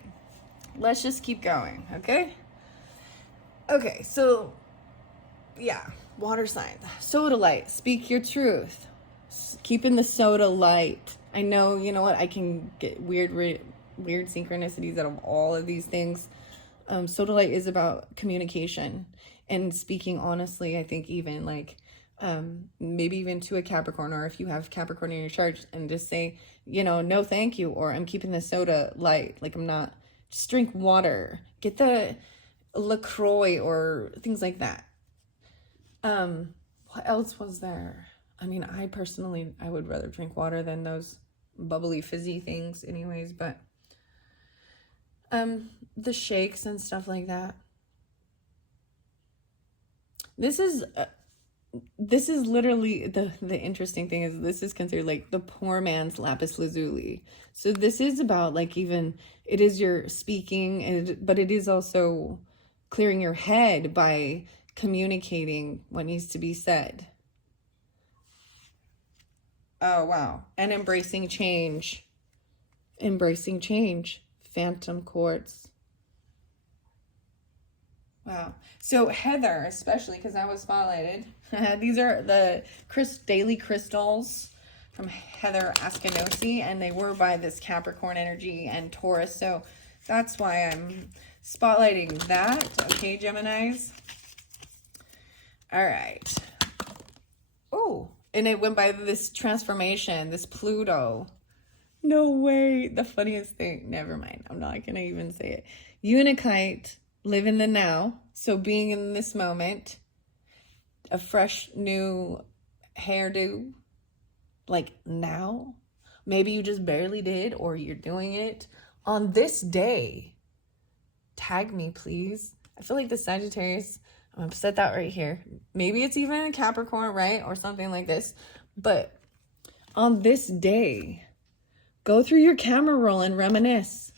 let's just keep going, okay? Okay, so, yeah, water signs. Soda light, speak your truth. Keeping the soda light. I know, you know what, I can get weird synchronicities out of all of these things. Soda light is about communication and speaking honestly. I think even like maybe even to a Capricorn, or if you have Capricorn in your chart, and just say, you know, no thank you, or I'm keeping the soda light, like I'm not, just drink water, get the LaCroix or things like that. What else was there? I mean, I personally, I would rather drink water than those bubbly fizzy things anyways, but the shakes and stuff like that. This is literally the interesting thing is this is considered like the poor man's lapis lazuli. So this is about like, even it is your speaking, but it is also clearing your head by communicating what needs to be said. Oh, wow. And embracing change. Embracing change. Phantom quartz. Wow. So Heather, especially because I was spotlighted. These are the daily crystals from Heather Askinosi, and they were by this Capricorn energy and Taurus. So that's why I'm spotlighting that. Okay, Geminis. All right. Oh, and it went by this transformation, this Pluto. No way. The funniest thing. Never mind. I'm not going to even say it. Unikite, live in the now. So being in this moment, a fresh new hairdo, like now. Maybe you just barely did, or you're doing it on this day. Tag me, please. I feel like the Sagittarius, I'm going to set that right here. Maybe it's even a Capricorn, right? Or something like this. But on this day, go through your camera roll and reminisce.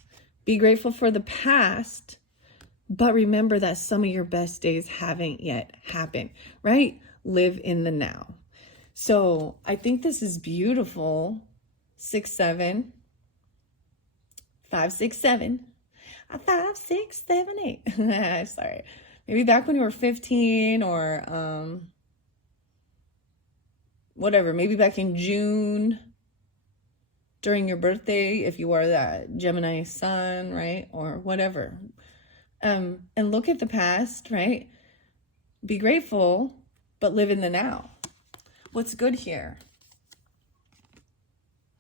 Be grateful for the past, but remember that some of your best days haven't yet happened, right? Live in the now. So I think this is beautiful. 6, 7, 5, 6, 7, 5, 6, 7, 8. Sorry. Maybe back when you were 15, or whatever. Maybe back in June during your birthday, if you are that Gemini sun, right? Or whatever. And look at the past, right? Be grateful, but live in the now. What's good here?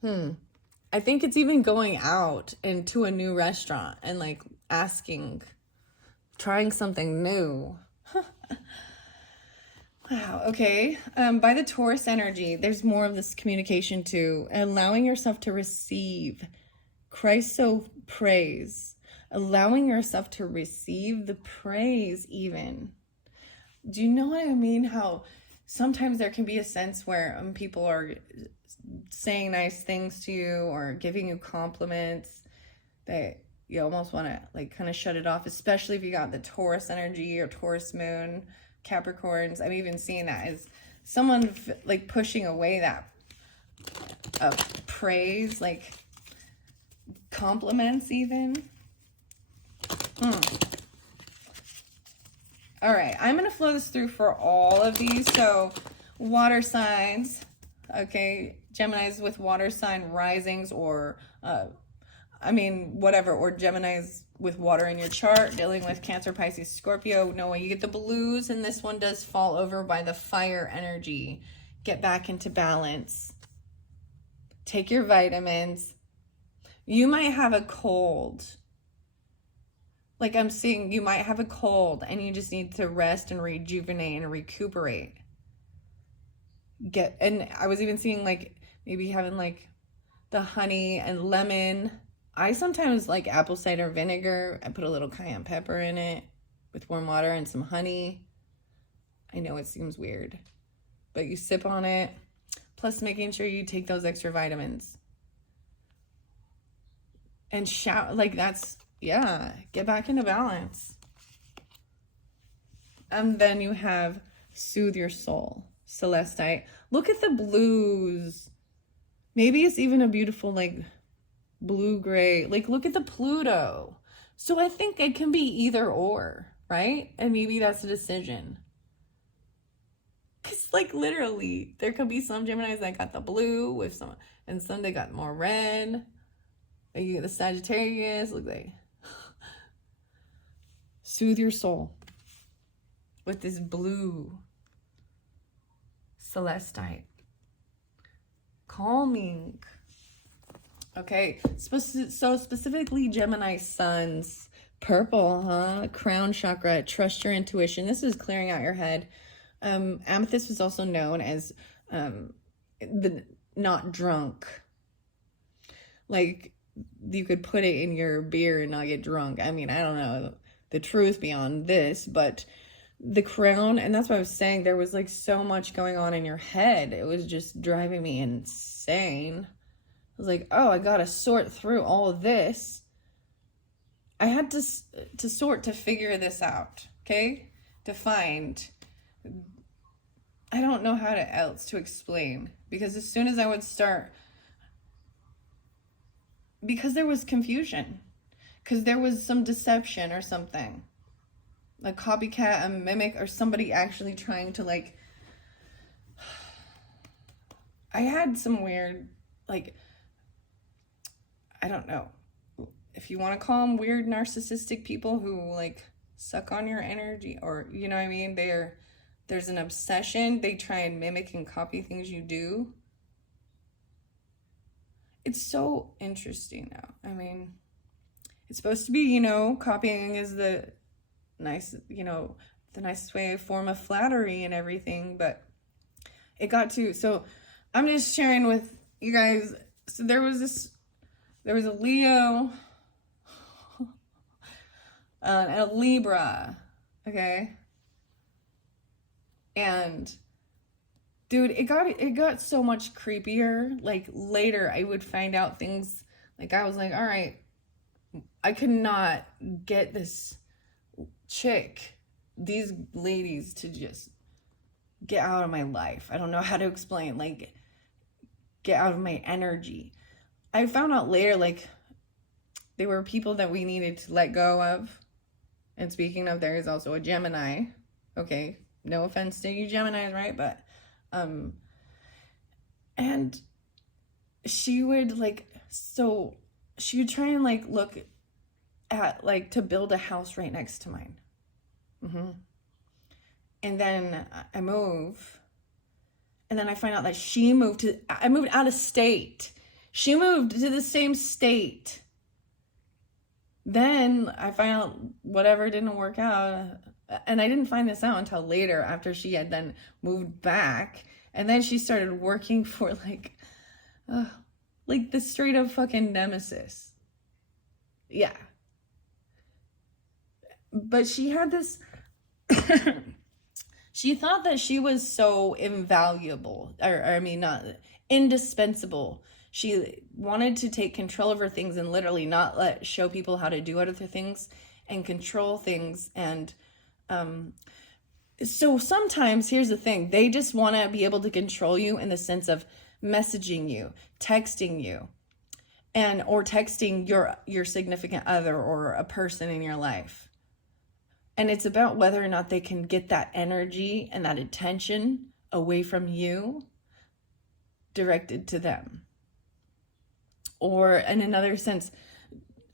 I think it's even going out into a new restaurant and like asking, trying something new. Wow, okay. By the Taurus energy, there's more of this communication too. Allowing yourself to receive. Christo praise. Allowing yourself to receive the praise even. Do you know what I mean? How sometimes there can be a sense where people are saying nice things to you or giving you compliments that you almost want to like kind of shut it off, especially if you got the Taurus energy or Taurus moon, Capricorns. I'm even seeing that as someone like pushing away that praise, like compliments even. All right, I'm going to flow this through for all of these. So water signs, okay, Geminis with water sign risings, or whatever, or Geminis with water in your chart, dealing with Cancer, Pisces, Scorpio. No way, you get the blues, and this one does fall over by the fire energy. Get back into balance. Take your vitamins. You might have a cold. Like I'm seeing you might have a cold and you just need to rest and rejuvenate and recuperate. And I was even seeing like maybe having like the honey and lemon. I sometimes like apple cider vinegar. I put a little cayenne pepper in it with warm water and some honey. I know it seems weird, but you sip on it. Plus making sure you take those extra vitamins. And like that's, yeah, get back into balance. And then you have Soothe Your Soul, Celestite. Look at the blues. Maybe it's even a beautiful like blue gray. Like look at the Pluto. So I think it can be either or, right? And maybe that's a decision. Because like literally there could be some Geminis that got the blue with some, and some they got more red. You get the Sagittarius, look like. Soothe your soul with this blue celestite. Calming. Okay, so specifically Gemini suns, purple, huh? Crown chakra, trust your intuition. This is clearing out your head. Amethyst is also known as the not drunk. Like you could put it in your beer and not get drunk. I mean, I don't know the truth beyond this, but the crown, and that's what I was saying, there was like so much going on in your head. It was just driving me insane. I was like, oh, I gotta sort through all of this. I had to sort to figure this out, okay? To find. I don't know how else to explain, because as soon as I would start, because there was confusion, because there was some deception or something, like copycat, a mimic, or somebody actually trying to like, I had some weird, like, I don't know if you want to call them weird narcissistic people who like suck on your energy, or you know what I mean, there's an obsession. They try and mimic and copy things you do. It's so interesting now. I mean, it's supposed to be, you know, copying is the nice, you know, the nicest way, form of flattery and everything, but it got to, so I'm just sharing with you guys. So there was a Leo and a Libra, okay? And dude, it got so much creepier. Like later I would find out things, like I was like, all right, I could not get this chick, these ladies, to just get out of my life. I don't know how to explain, like get out of my energy. I found out later, like they were people that we needed to let go of. And speaking of, there is also a Gemini. Okay, no offense to you Geminis, right? But and she would like, so she would try and like look at like to build a house right next to mine. And then I move, and then I find out that I moved out of state. She moved to the same state. Then I find out whatever didn't work out. And I didn't find this out until later, after she had then moved back. And then she started working for like the straight up fucking nemesis. Yeah. But she had this, she thought that she was so invaluable, or I mean, not indispensable. She wanted to take control of her things and literally not show people how to do other things and control things. And so sometimes, here's the thing, they just want to be able to control you in the sense of messaging you, texting you, or texting your significant other or a person in your life. And it's about whether or not they can get that energy and that attention away from you directed to them. Or in another sense,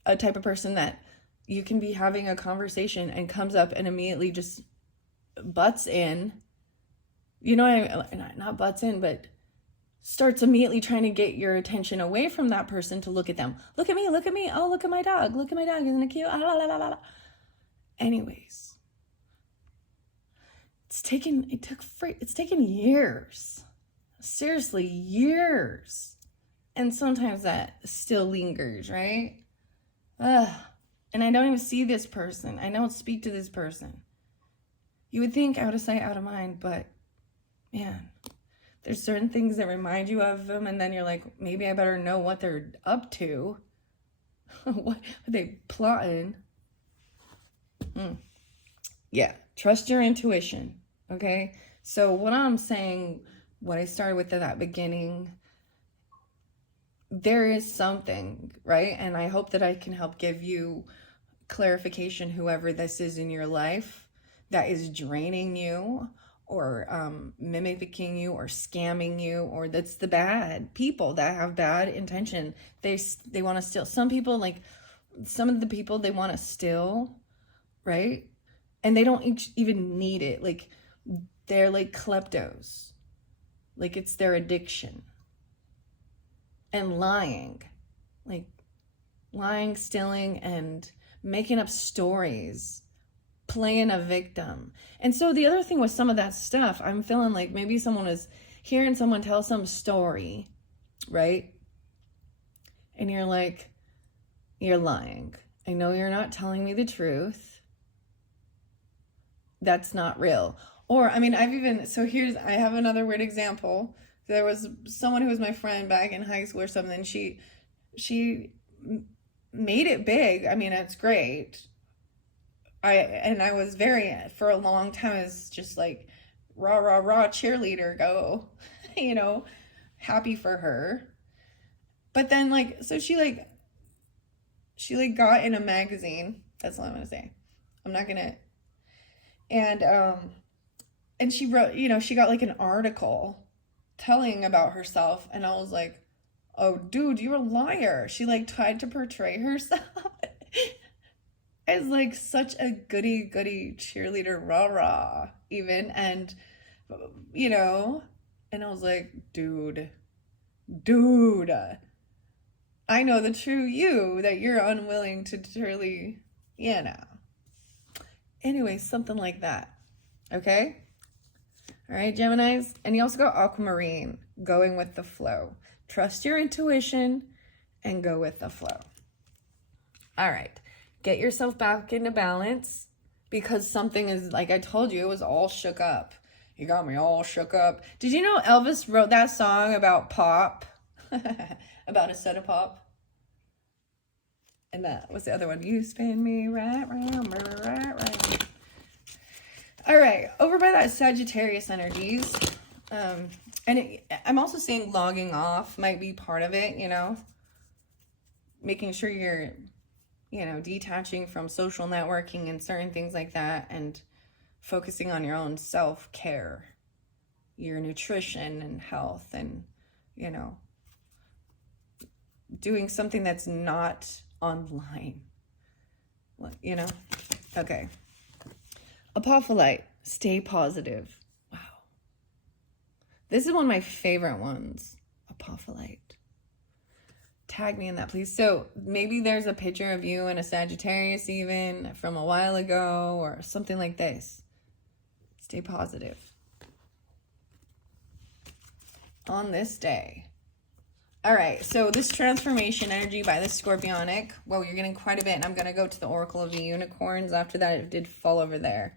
a type of person that you can be having a conversation and comes up and immediately just butts in, you know, not butts in, but starts immediately trying to get your attention away from that person to look at them. Look at me. Oh, look at my dog. Isn't it cute? Ah, la, la, la, la. Anyways, it's taken years. Seriously, years. And sometimes that still lingers, right? And I don't even see this person. I don't speak to this person. You would think out of sight, out of mind, but man, there's certain things that remind you of them, and then you're like, maybe I better know what they're up to. What are they plotting? Yeah, trust your intuition, okay? So what I'm saying, what I started with at that beginning, there is something, right? And I hope that I can help give you clarification, whoever this is in your life that is draining you or mimicking you or scamming you, or that's the bad people that have bad intention. They want to steal. Some people, like some of the people, they want to steal, right? And they don't even need it. Like they're like kleptos. Like it's their addiction. And lying, like lying, stealing, and making up stories, playing a victim. And so the other thing with some of that stuff, I'm feeling like maybe someone is hearing someone tell some story, right? And you're like, you're lying. I know you're not telling me the truth. That's not real. Or, I mean, I have another weird example. There was someone who was my friend back in high school or something. She made it big. I mean, it's great. I was for a long time, as just like rah, rah, rah, cheerleader, go, happy for her. But then so she got in a magazine. That's all I'm going to say. I'm not going to. And she wrote, she got like an article telling about herself, and I was like, oh dude, you're a liar. She tried to portray herself as like such a goody cheerleader, rah even, and and I was like, dude, I know the true you, that you're unwilling to truly, anyway, something like that. Okay. All right, Geminis. And you also got Aquamarine, going with the flow. Trust your intuition and go with the flow. All right. Get yourself back into balance, because something is, like I told you, it was all shook up. You got me all shook up. Did you know Elvis wrote that song about pop? About a soda pop? And that was the other one. You spin me right round. All right, over by that Sagittarius energies, I'm also seeing logging off might be part of it, making sure you're, detaching from social networking and certain things like that, and focusing on your own self-care, your nutrition and health, and, doing something that's not online, okay. Apophyllite, stay positive. Wow. This is one of my favorite ones. Apophyllite. Tag me in that, please. So maybe there's a picture of you and a Sagittarius even from a while ago, or something like this. Stay positive. On this day. All right, so this transformation energy by the Scorpionic, well, you're getting quite a bit, and I'm going to go to the Oracle of the Unicorns. After that, it did fall over there.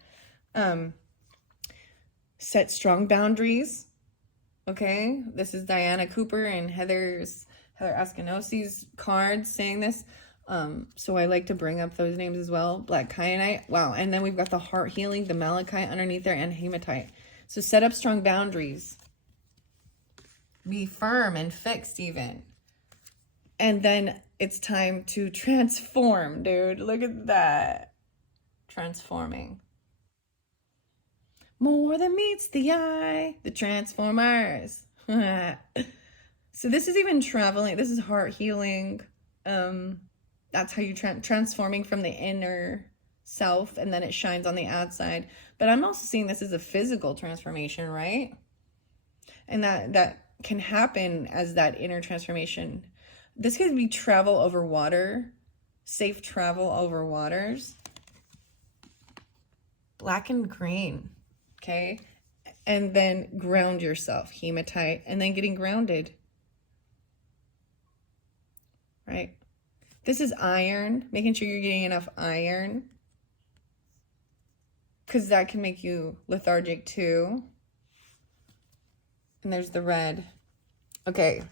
Set strong boundaries, okay? This is Diana Cooper and Heather Askanosi's cards saying this. So I like to bring up those names as well. Black Kyanite, wow. And then we've got the Heart Healing, the Malachite underneath there, and Hematite. So set up strong boundaries. Be firm and fixed even. And then it's time to transform, dude. Look at that. Transforming. More than meets the eye. The Transformers. So this is even traveling. This is heart healing. That's how you transforming from the inner self, and then it shines on the outside. But I'm also seeing this as a physical transformation, right? And that can happen as that inner transformation. This could be travel over water, safe travel over waters. black and green, okay? And then ground yourself, hematite, and then getting grounded, right? This is iron, making sure you're getting enough iron, because that can make you lethargic too. And there's the red. Okay,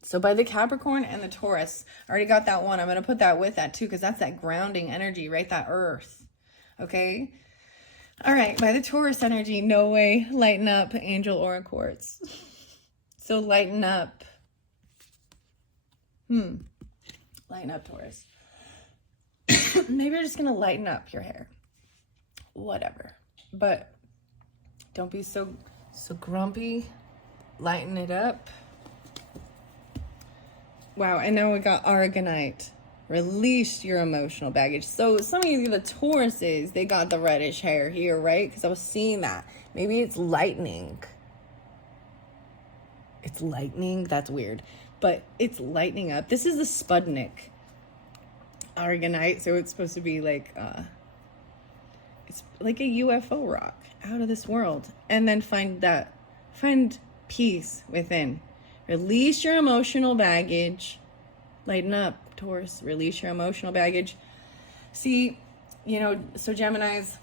so by the Capricorn and the Taurus, I already got that one. I'm going to put that with that too, because that's that grounding energy, right? That earth, okay? All right, by the Taurus energy, no way, lighten up, angel aura quartz. So lighten up. Lighten up, Taurus. Maybe you're just going to lighten up your hair. Whatever. But don't be so grumpy. Lighten it up. Wow, and now we got Aragonite. Release your emotional baggage. So some of you, the Tauruses, they got the reddish hair here, right? Because I was seeing that. Maybe it's lightning. It's lightning? That's weird. But it's lightening up. This is the Sputnik Aragonite. So it's supposed to be like, it's like a UFO rock out of this world. And then find peace within. Release your emotional baggage. Lighten up. Taurus, release your emotional baggage. See, you know, so Geminis,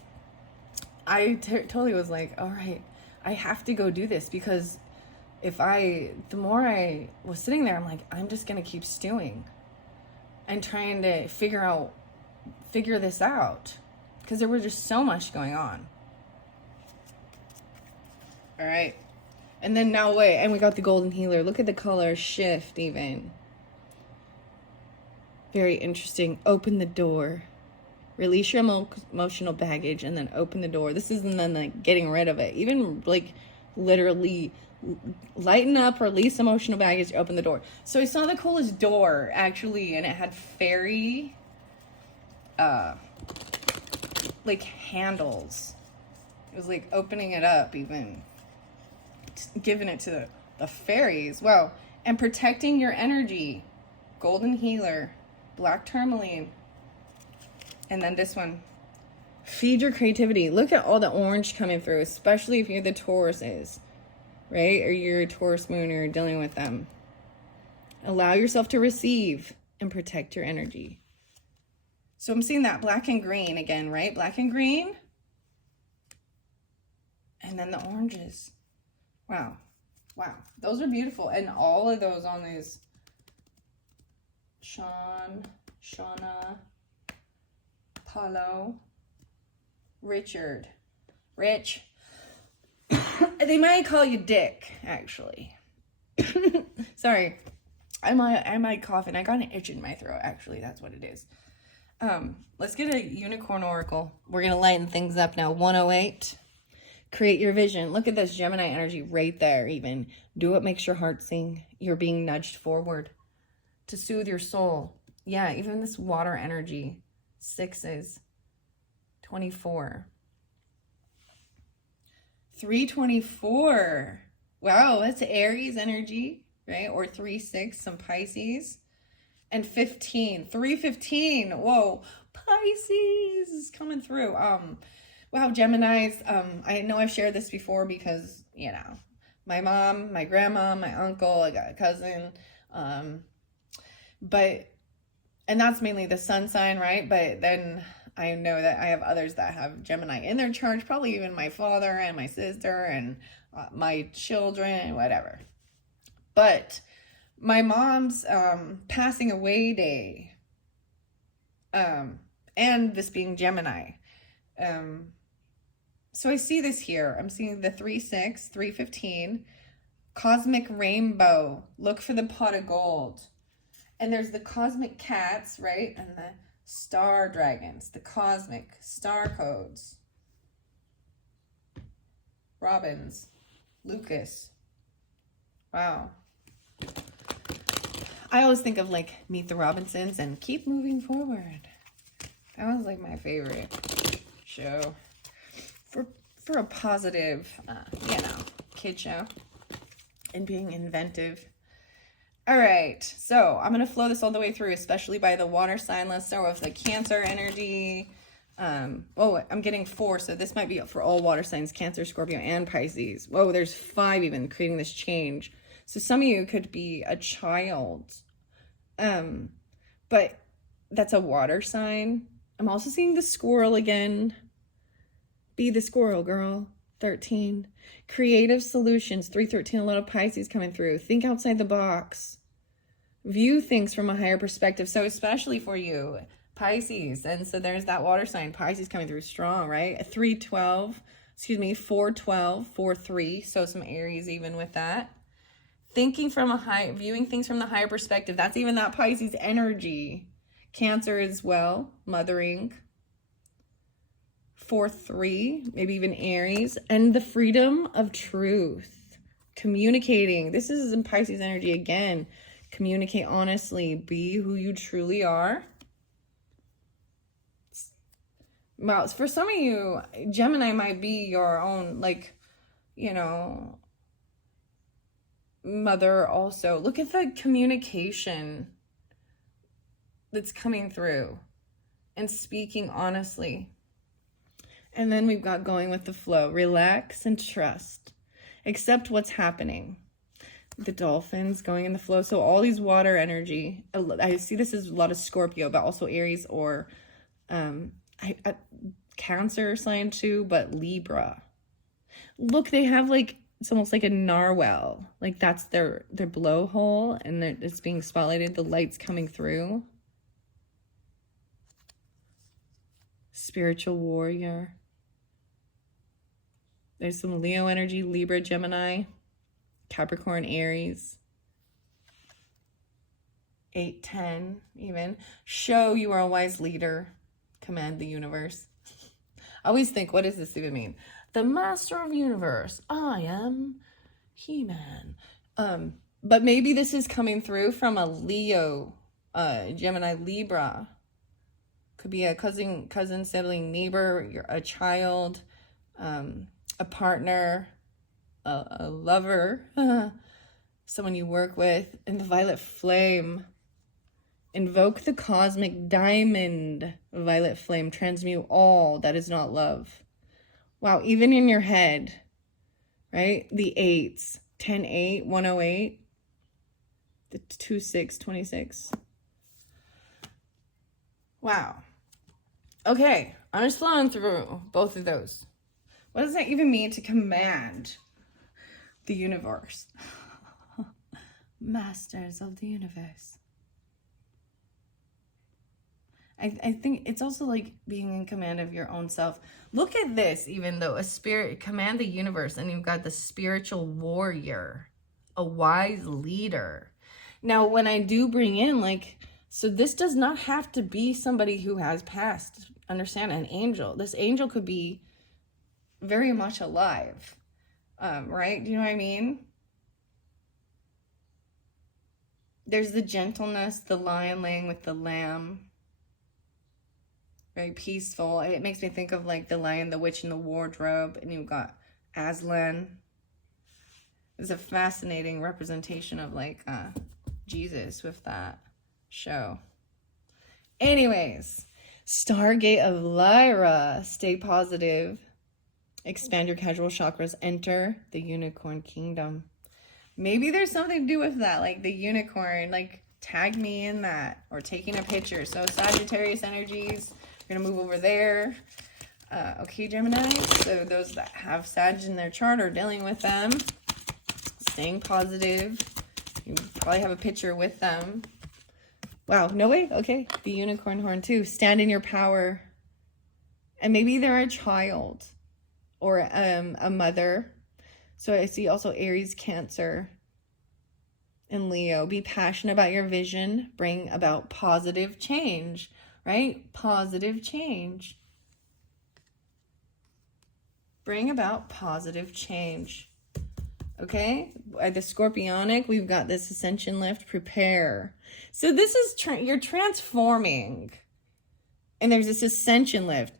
I totally was like, all right, I have to go do this, because the more I was sitting there, I'm like, I'm just going to keep stewing and trying to figure this out, because there was just so much going on. All right. And then now wait, and we got the golden healer. Look at the color shift even. Very interesting. Open the door. Release your emotional baggage and then open the door. This isn't then like getting rid of it. Even like literally lighten up, release emotional baggage, open the door. So I saw the coolest door actually, and it had fairy like handles. It was like opening it up, even giving it to the fairies. Wow. And protecting your energy. Golden healer. Black tourmaline. And then this one. Feed your creativity. Look at all the orange coming through, especially if you're the Tauruses, right? Or you're a Taurus moon, or you're dealing with them. Allow yourself to receive and protect your energy. So I'm seeing that black and green again, right? Black and green. And then the oranges. Wow. Wow. Those are beautiful. And all of those on these Shauna, Paulo, Richard, Rich. They might call you Dick, actually. Sorry. I might cough, and I got an itch in my throat, actually. That's what it is. Let's get a unicorn oracle. We're going to lighten things up now. 108. Create your vision. Look at this Gemini energy right there, even. Do what makes your heart sing. You're being nudged forward to soothe your soul. Yeah, even this water energy. 6s. 24. 324. Wow, that's Aries energy, right? Or 3-6, some Pisces. And 15. 315. Whoa, Pisces is coming through. Wow, Geminis. I know I've shared this before because, you know, my mom, my grandma, my uncle, I got a cousin. And that's mainly the sun sign, right? But then I know that I have others that have Gemini in their chart, probably even my father and my sister and my children and whatever. But my mom's passing away day, and this being Gemini. So I see this here. I'm seeing the 3-6, 315, cosmic rainbow. Look for the pot of gold. And there's the cosmic cats, right? And the star dragons, the cosmic star codes. Robins, Lucas. Wow. I always think of like Meet the Robinsons and Keep Moving Forward. That was like my favorite show for a positive, you know, kid show and being inventive. All right, so I'm going to flow this all the way through, especially by the water sign. Let's start with the Cancer energy. Oh, I'm getting 4, so this might be for all water signs, Cancer, Scorpio, and Pisces. Whoa, there's 5 even creating this change. So some of you could be a child. But that's a water sign. I'm also seeing the squirrel again. Be the squirrel, girl. 13. Creative solutions. 313, a lot of Pisces coming through. Think outside the box. View things from a higher perspective. So especially for you, Pisces. And so there's that water sign, Pisces coming through strong, right? 412, 4-3. So some Aries even with that. Thinking from viewing things from the higher perspective. That's even that Pisces energy. Cancer as well, mothering. 4-3, maybe even Aries. And the freedom of truth. Communicating. This is in Pisces energy again. Communicate honestly. Be who you truly are. Well, for some of you, Gemini might be your own, like, you know, mother also. Look at the communication that's coming through and speaking honestly. And then we've got going with the flow. Relax and trust. Accept what's happening. The dolphins going in the flow. So all these water energy. I see this as a lot of Scorpio, but also Aries or Cancer sign too, but Libra. Look, they have like, it's almost like a narwhal. Like that's their blowhole, and it's being spotlighted. The light's coming through. Spiritual warrior. There's some Leo energy, Libra, Gemini, Capricorn, Aries. 8-10 even. Show you are a wise leader. Command the universe. I always think, what does this even mean? The master of universe. I am He-Man. But maybe this is coming through from a Leo, Gemini, Libra. Could be a cousin, sibling, neighbor, a child, a partner, a lover, someone you work with. And the violet flame. Invoke the cosmic diamond violet flame. Transmute all that is not love. Wow, even in your head, right? The 8s, 10-8, 108, the 2-6, 26. Wow. Okay, I'm just flowing through both of those. What does that even mean to command the universe? Masters of the universe. I think it's also like being in command of your own self. Look at this, even though a spirit, command the universe, and you've got the spiritual warrior, a wise leader. Now, when I do bring in, like, so this does not have to be somebody who has passed. Understand, an angel. This angel could be very much alive, right? Do you know what I mean? There's the gentleness, the lion laying with the lamb. Very peaceful. It makes me think of like the Lion, the Witch, and the Wardrobe. And you've got Aslan. It's a fascinating representation of like Jesus with that show. Anyways, Stargate of Lyra. Stay positive. Expand your casual chakras. Enter the unicorn kingdom. Maybe there's something to do with that, like the unicorn. Like tag me in that, or taking a picture. So Sagittarius energies. We're going to move over there. Okay, Gemini. So those that have Sag in their chart are dealing with them. Staying positive. You probably have a picture with them. Wow, no way. Okay, the unicorn horn too. Stand in your power. And maybe they're a child or a mother. So I see also Aries, Cancer, and Leo. Be passionate about your vision. Bring about positive change. Right? Positive change. Bring about positive change. Okay? The Scorpionic, we've got this Ascension lift. Prepare. So this is, you're transforming. And there's this Ascension lift.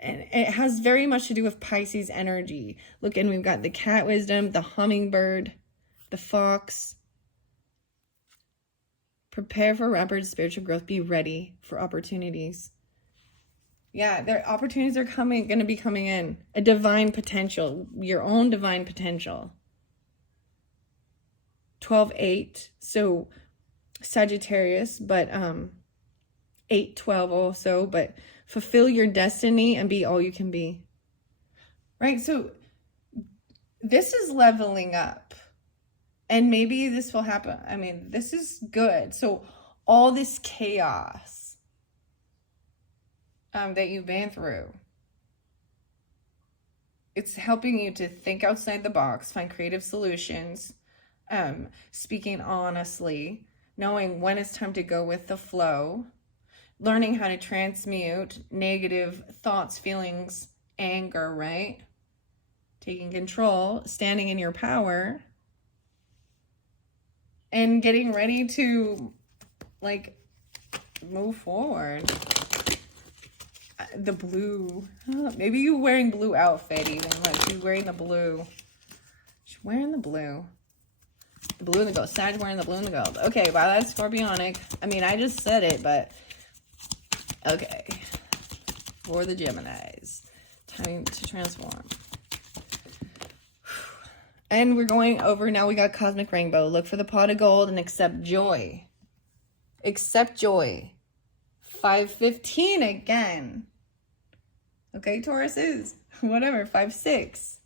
And it has very much to do with Pisces energy. Look, and we've got the cat wisdom, the hummingbird, the fox. Prepare for rapid spiritual growth. Be ready for opportunities. Yeah, their opportunities are going to be coming in. A divine potential, your own divine potential. 12-8, so Sagittarius, but 8-12 also, but fulfill your destiny and be all you can be. Right? So this is leveling up. And maybe this will happen. I mean, this is good. So all this chaos that you've been through, it's helping you to think outside the box, find creative solutions, speaking honestly, knowing when it's time to go with the flow, learning how to transmute negative thoughts, feelings, anger, right? Taking control, standing in your power, and getting ready to, like, move forward. The blue, maybe you're wearing blue outfit even, like she's wearing the blue. She's wearing the blue. The blue and the gold. Sag wearing the blue and the gold. Okay, wow, that's Scorpionic. I mean, I just said it, but okay. For the Geminis. Time to transform. And we're going over, now we got Cosmic Rainbow. Look for the pot of gold and accept joy. Accept joy. 5-15 again. Okay, Tauruses. Whatever, 5-6.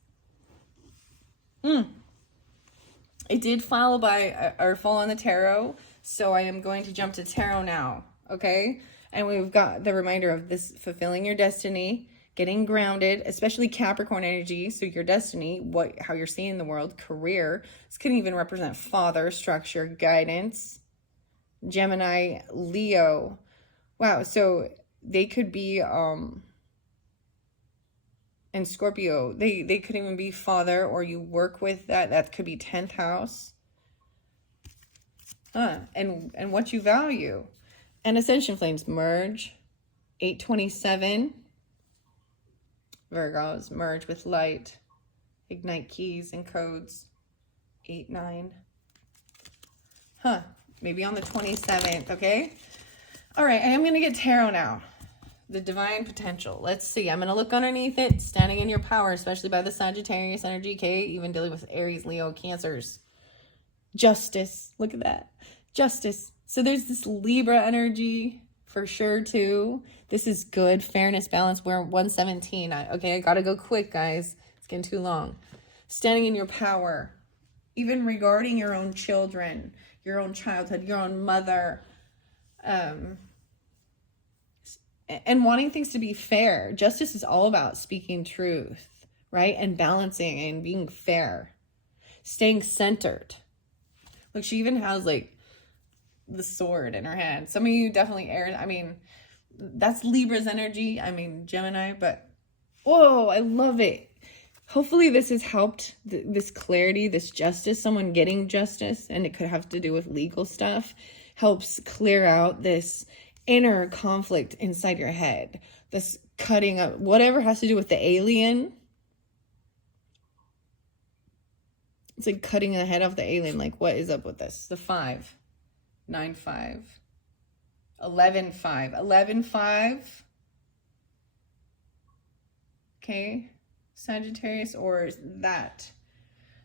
It did fall on the tarot, so I am going to jump to tarot now, okay? And we've got the reminder of this: fulfilling your destiny, getting grounded, especially Capricorn energy. So your destiny, how you're seeing the world, career. This can even represent father, structure, guidance. Gemini, Leo. Wow, so they could be, and Scorpio, they could even be father, or you work with that. That could be 10th house. And what you value. And Ascension Flames, merge. 8-27. Virgos, merge with light. Ignite keys and codes. 8-9. Maybe on the 27th, okay? All right, I am going to get tarot now. The divine potential. Let's see. I'm going to look underneath it. Standing in your power, especially by the Sagittarius energy, okay? Even dealing with Aries, Leo, Cancers. Justice. Look at that. Justice. So there's this Libra energy for sure, too. This is good. Fairness, balance. We're 117. Okay, I got to go quick, guys. It's getting too long. Standing in your power. Even regarding your own children, your own childhood, your own mother. And wanting things to be fair. Justice is all about speaking truth, right? And balancing and being fair. Staying centered. Like, she even has, like, the sword in her hand. Some of you definitely air. I mean, that's Libra's energy. I mean, Gemini, but, whoa, I love it. Hopefully this has helped, this clarity, this justice, someone getting justice, and it could have to do with legal stuff, helps clear out this inner conflict inside your head, this cutting up, whatever has to do with the alien. It's like cutting the head off the alien. Like, what is up with this? The 5, 9-5, 11-5, 11-5. Okay, Sagittarius, or that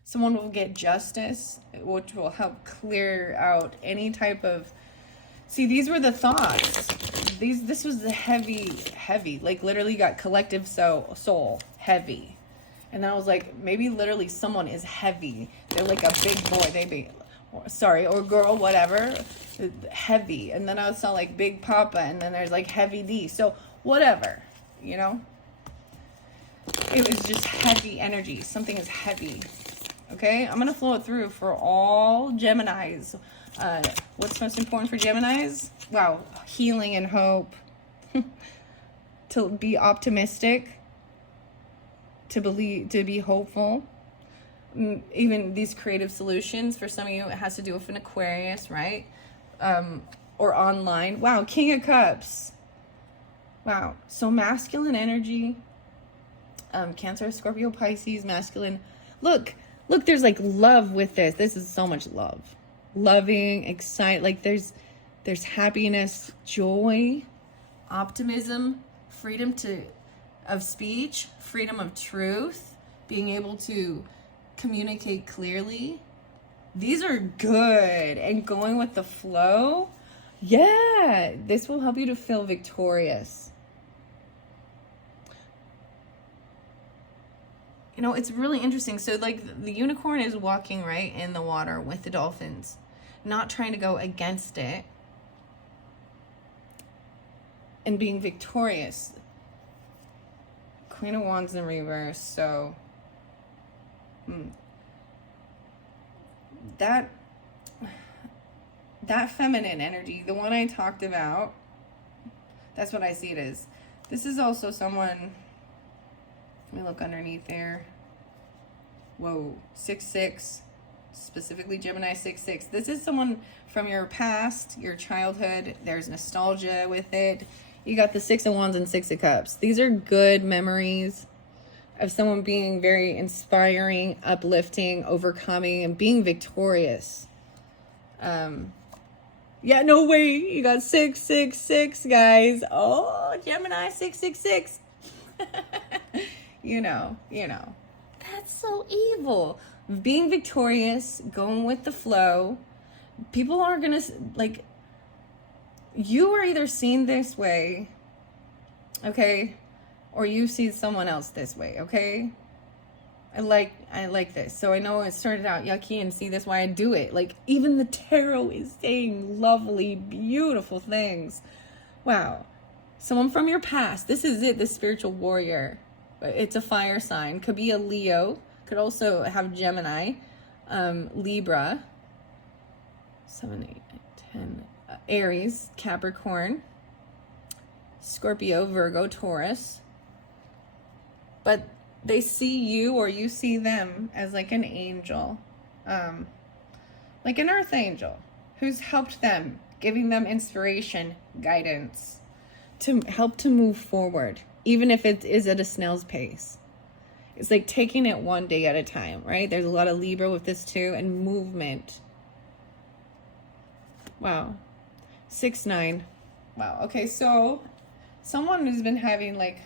someone will get justice, which will help clear out any type of. See, these were the thoughts. This was the heavy, like literally got collective soul, heavy. And then I was like, maybe literally someone is heavy. They're like a big boy, or girl, whatever, heavy. And then I saw like Big Papa, and then there's like Heavy D. So whatever, you know? It was just heavy energy. Something is heavy. Okay, I'm going to flow it through for all Geminis. What's most important for Geminis? Wow, healing and hope. To be optimistic. To believe, to be hopeful. Even these creative solutions. For some of you, it has to do with an Aquarius, right? Or online. Wow, King of Cups. Wow, so masculine energy. Cancer, Scorpio, Pisces, masculine. Look, there's like love with this. This is so much love. Loving, excited, like there's happiness, joy, optimism, freedom of speech, freedom of truth, being able to communicate clearly. These are good. And going with the flow. Yeah, this will help you to feel victorious. You know, it's really interesting. So like the unicorn is walking right in the water with the dolphins, not trying to go against it and being victorious. Queen of Wands in reverse. So that feminine energy, the one I talked about, that's what I see it as. This is also someone, let me look underneath there. Whoa, 6'6", specifically Gemini 6'6". This is someone from your past, your childhood. There's nostalgia with it. You got the 6 of Wands and 6 of Cups. These are good memories of someone being very inspiring, uplifting, overcoming, and being victorious. Yeah, no way. You got 666, guys. Oh, Gemini 666. You know. That's so evil. Being victorious, going with the flow. People are gonna, like, you are either seen this way, okay, or you see someone else this way, okay? I like this. So I know it started out yucky, and see, that's why I do it. Like, even the tarot is saying lovely, beautiful things. Wow. Someone from your past. This is it, the spiritual warrior. It's a fire sign. Could be a Leo. Could also have Gemini, Libra, 7, 8, 10, Aries, Capricorn, Scorpio, Virgo, Taurus. But they see you, or you see them, as like an angel, like an earth angel who's helped them, giving them inspiration, guidance to help to move forward, even if it is at a snail's pace. It's like taking it one day at a time, right? There's a lot of Libra with this too, and movement. Wow. 6-9. Wow. Okay, so someone who's been having like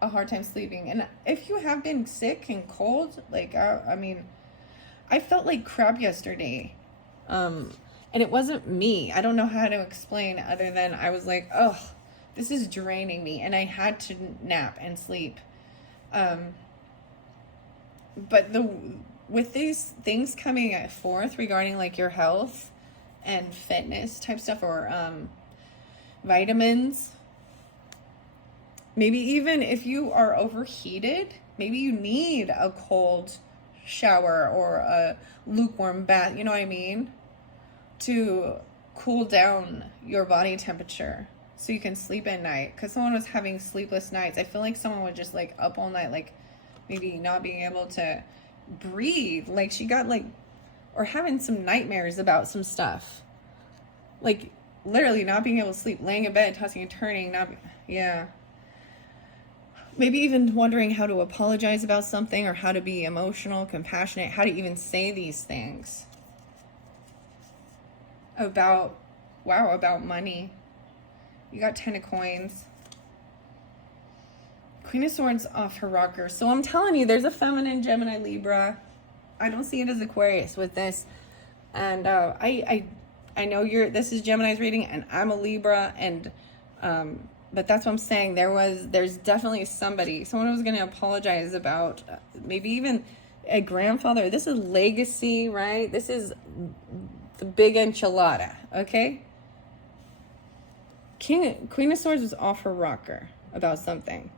a hard time sleeping, and if you have been sick and cold, like I mean, I felt like crap yesterday, and it wasn't me. I don't know how to explain other than I was like, oh, this is draining me, and I had to nap and sleep. But with these things coming forth regarding like your health and fitness type stuff, or vitamins, maybe even if you are overheated, maybe you need a cold shower or a lukewarm bath, you know what I mean? To cool down your body temperature so you can sleep at night. Because someone was having sleepless nights. I feel like someone was just like up all night, like maybe not being able to breathe. Like she got like, or having some nightmares about some stuff. Like literally not being able to sleep, laying in bed, tossing and turning, yeah. Maybe even wondering how to apologize about something, or how to be emotional, compassionate, how to even say these things. About money. You got 10 of Coins. Queen of Swords off her rocker. So I'm telling you, there's a feminine Gemini Libra. I don't see it as Aquarius with this. And I know this is Gemini's reading, and I'm a Libra, and but that's what I'm saying. There's definitely someone was going to apologize about maybe even a grandfather. This is legacy, right? This is the big enchilada, okay? Queen of Swords was off her rocker about something.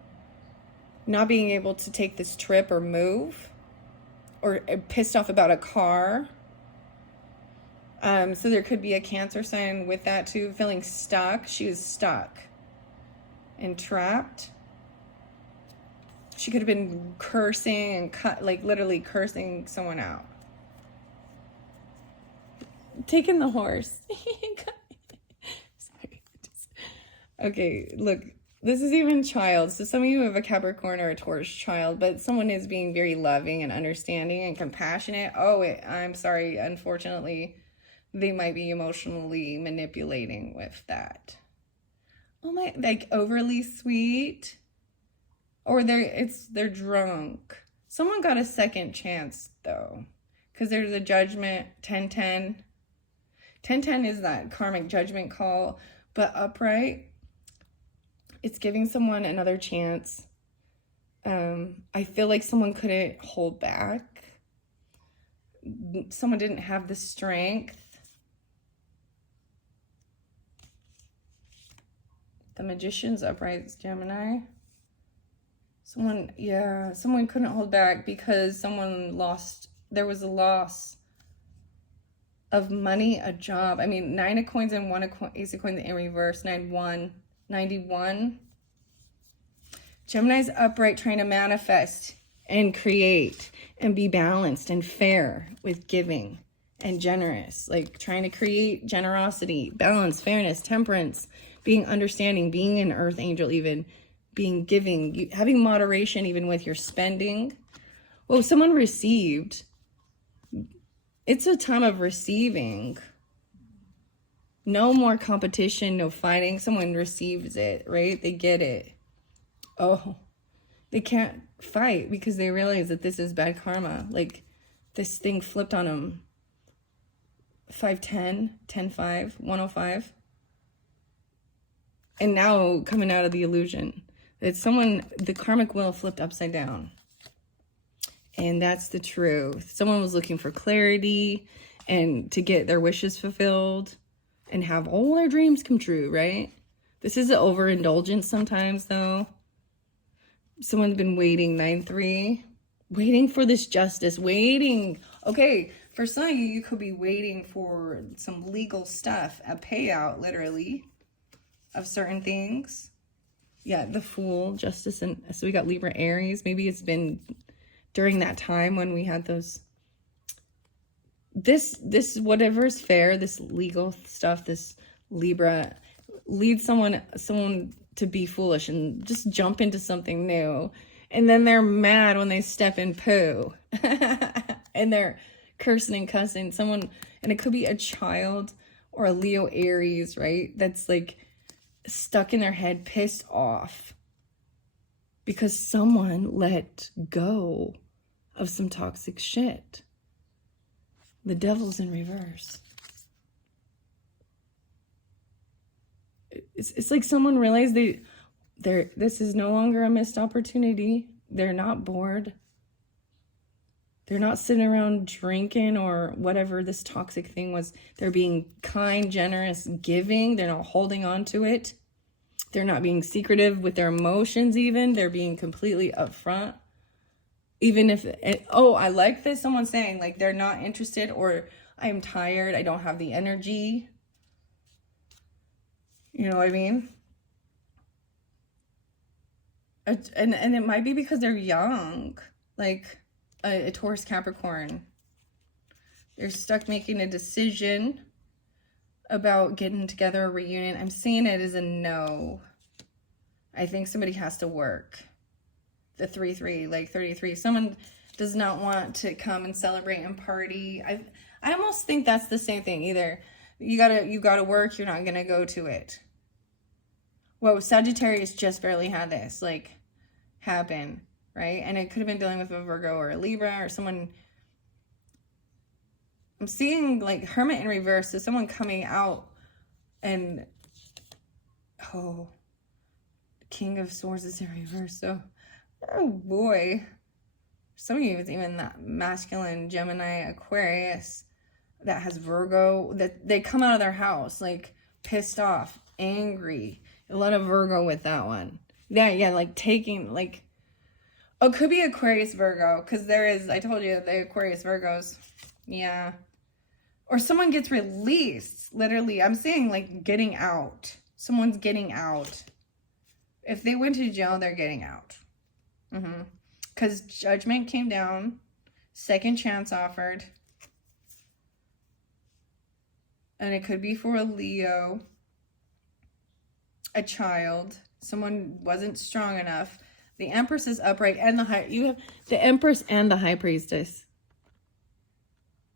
Not being able to take this trip or move, or pissed off about a car. So there could be a Cancer sign with that too, feeling stuck. She was stuck and trapped. She could have been cursing and literally cursing someone out. Taking the horse. Sorry. Okay, look. This is even child. So some of you have a Capricorn or a Taurus child, but someone is being very loving and understanding and compassionate. I'm sorry. Unfortunately, they might be emotionally manipulating with that. Oh my, like overly sweet. Or they're drunk. Someone got a second chance though. Because there's a judgment, 10-10. 10-10 is that karmic judgment call, but upright, it's giving someone another chance. I feel like someone couldn't hold back. Someone didn't have the strength. The Magician's upright, Gemini. Someone couldn't hold back because someone lost. There was a loss of money, a job. I mean, 9 of coins and 1 of coins, ace of coins in reverse, 9-1, 91. Gemini's upright, trying to manifest and create and be balanced and fair with giving and generous, like trying to create generosity, balance, fairness, temperance, being understanding, being an earth angel, even being giving, having moderation even with your spending. Well, someone received. It's a time of receiving. No more competition, no fighting. Someone receives it, right? They get it. Oh, they can't fight because they realize that this is bad karma. Like this thing flipped on them. 5-10, 10-5, 105. And now coming out of the illusion. It's someone, the karmic wheel flipped upside down. And that's the truth. Someone was looking for clarity and to get their wishes fulfilled and have all their dreams come true, right? This is an overindulgence sometimes, though. Someone's been waiting, 9-3, waiting for this justice, waiting. Okay, for some of you, you could be waiting for some legal stuff, a payout, literally, of certain things. Yeah, the Fool, Justice, and so we got Libra, Aries. Maybe it's been during that time when we had those. This whatever is fair, this legal stuff, this Libra leads someone to be foolish and just jump into something new, and then they're mad when they step in poo, and they're cursing and cussing someone, and it could be a child or a Leo, Aries, right? That's like stuck in their head, pissed off because someone let go of some toxic shit. The Devil's in reverse. It's like someone realized this is no longer a missed opportunity. They're not bored. They're not sitting around drinking or whatever this toxic thing was. They're being kind, generous, giving. They're not holding on to it. They're not being secretive with their emotions even. They're being completely upfront. Even if, I like this. Someone saying like they're not interested, or I'm tired. I don't have the energy. You know what I mean? And it might be because they're young, like a Taurus, Capricorn. They're stuck making a decision about getting together, a reunion. I'm seeing it as a no. I think somebody has to work. The 3-3, like 33. Someone does not want to come and celebrate and party. I almost think that's the same thing. Either you gotta work, you're not gonna go to it. Whoa, Sagittarius just barely had this like happen, right? And it could have been dealing with a Virgo or a Libra or someone. I'm seeing like Hermit in reverse, so someone coming out and King of Swords is in reverse. So oh boy, some of you, it's even that masculine Gemini, Aquarius that has Virgo, that they come out of their house like pissed off, angry. A lot of Virgo with that one. Yeah, like taking like, it could be Aquarius Virgo, because there is, I told you, the Aquarius Virgos. Yeah. Or someone gets released, literally. I'm saying like getting out. Someone's getting out. If they went to jail, they're getting out. Because judgment came down. Second chance offered. And it could be for a Leo. A child. Someone wasn't strong enough. The Empress is upright, and you have the Empress and the High Priestess.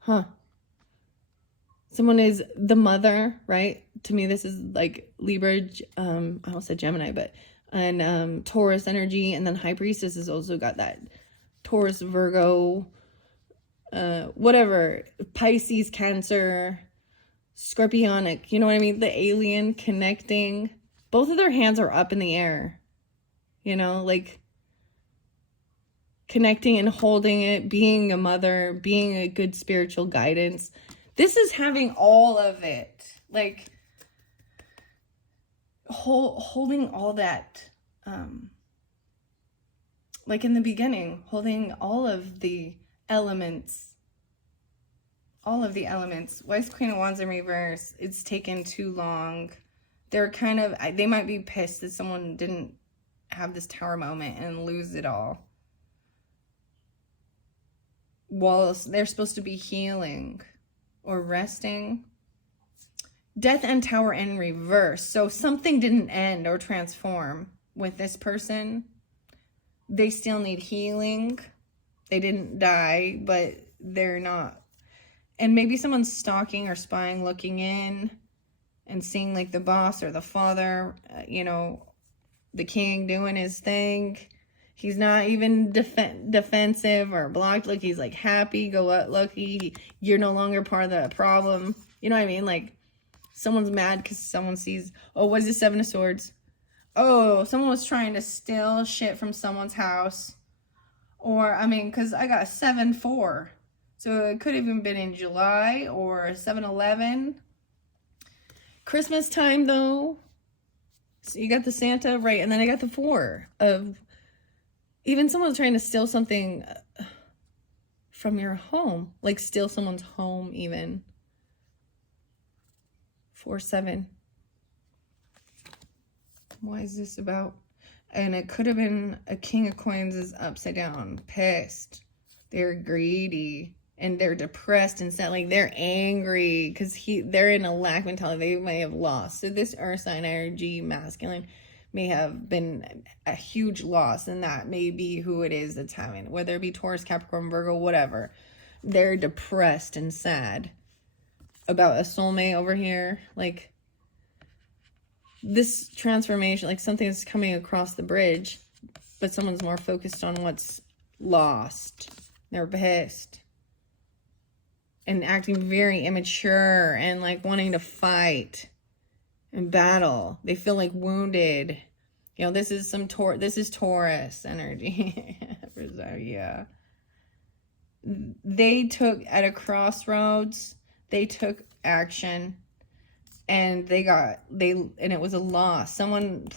Huh. Someone is the mother, right? To me, this is like Libra, I almost said Gemini, but, and Taurus energy. And then High Priestess has also got that Taurus, Virgo, whatever, Pisces, Cancer, Scorpionic, you know what I mean? The alien connecting. Both of their hands are up in the air, you know, like connecting and holding it, being a mother, being a good spiritual guidance. This is having all of it, like holding all that, like in the beginning, holding all of the elements. All of the elements. Wife's Queen of Wands in reverse. It's taken too long. They're kind of, they might be pissed that someone didn't have this Tower moment and lose it all. While they're supposed to be healing or resting. Death and Tower in reverse. So something didn't end or transform with this person. They still need healing. They didn't die, but they're not. And maybe someone's stalking or spying, looking in and seeing like the boss or the father, you know, the king doing his thing. He's not even defensive or blocked. Like he's like happy, go lucky. You're no longer part of the problem. You know what I mean? Like someone's mad because someone sees, oh, what is the Seven of Swords? Oh, someone was trying to steal shit from someone's house. Or, I mean, because I got 7-4. So it could have even been in July or 7-11. Christmas time, though. So you got the Santa, right? And then I got the 4 of even someone trying to steal something from your home. Like steal someone's home even. 4-7. Why is this about? And it could have been a King of Coins is upside down. Pissed. They're greedy. And they're depressed and sad, like they're angry because they're in a lack mentality. They may have lost. So this earth sign energy, masculine, may have been a huge loss, and that may be who it is that's having, whether it be Taurus, Capricorn, Virgo, whatever. They're depressed and sad about a soulmate over here. Like this transformation, like something is coming across the bridge, but someone's more focused on what's lost. They're pissed. And acting very immature and like wanting to fight and battle. They feel like wounded. You know, this is this is Taurus energy. Yeah. They took at a crossroads, they took action and and it was a loss. Someone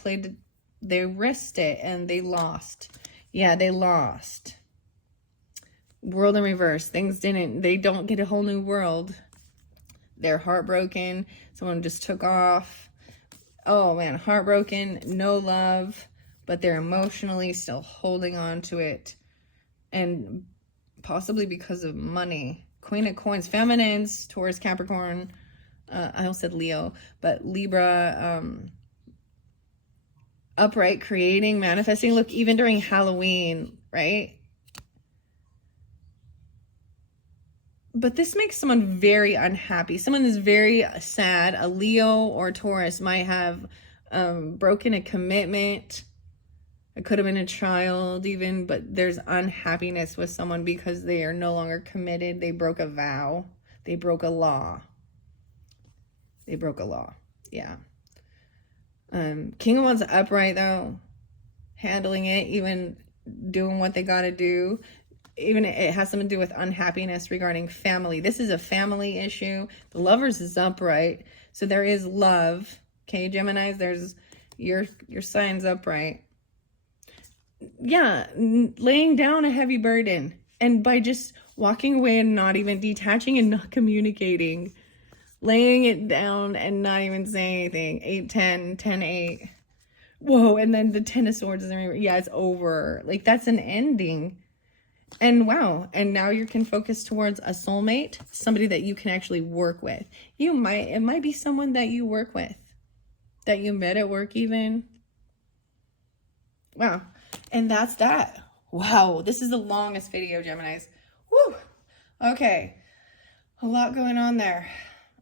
they risked it and they lost. Yeah, they lost. World in reverse. They don't get a whole new world. They're heartbroken. Someone just took off. Oh man, heartbroken, no love, but they're emotionally still holding on to it. And possibly because of money. Queen of Coins, feminines, Taurus, Capricorn, I almost said Leo, but Libra, upright, creating, manifesting. Look, even during Halloween, right? But this makes someone very unhappy. Someone is very sad. A Leo or Taurus might have broken a commitment. It could have been a child even, but there's unhappiness with someone because they are no longer committed. They broke a vow. They broke a law. They broke a law. Yeah. King of Wands upright though. Handling it, even doing what they got to do. Even it has something to do with unhappiness regarding family. This is a family issue. The Lovers is upright. So there is love. Okay, Geminis, there's your sign's upright. Yeah, laying down a heavy burden. And by just walking away and not even detaching and not communicating. Laying it down and not even saying anything. 8-10, 10-8. Whoa, and then the 10 of Swords is yeah, it's over. Like that's an ending. And wow, and now you can focus towards a soulmate, somebody that you can actually work with. It might be someone that you work with, that you met at work even. Wow, and that's that. Wow, this is the longest video, Geminis. Woo! Okay, a lot going on there.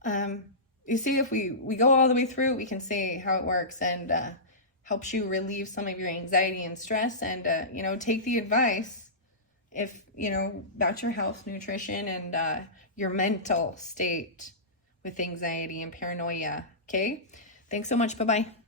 You see, if we go all the way through, we can see how it works and helps you relieve some of your anxiety and stress, and you know, take the advice if you know about your health, nutrition, and your mental state with anxiety and paranoia. Okay, thanks so much. Bye bye.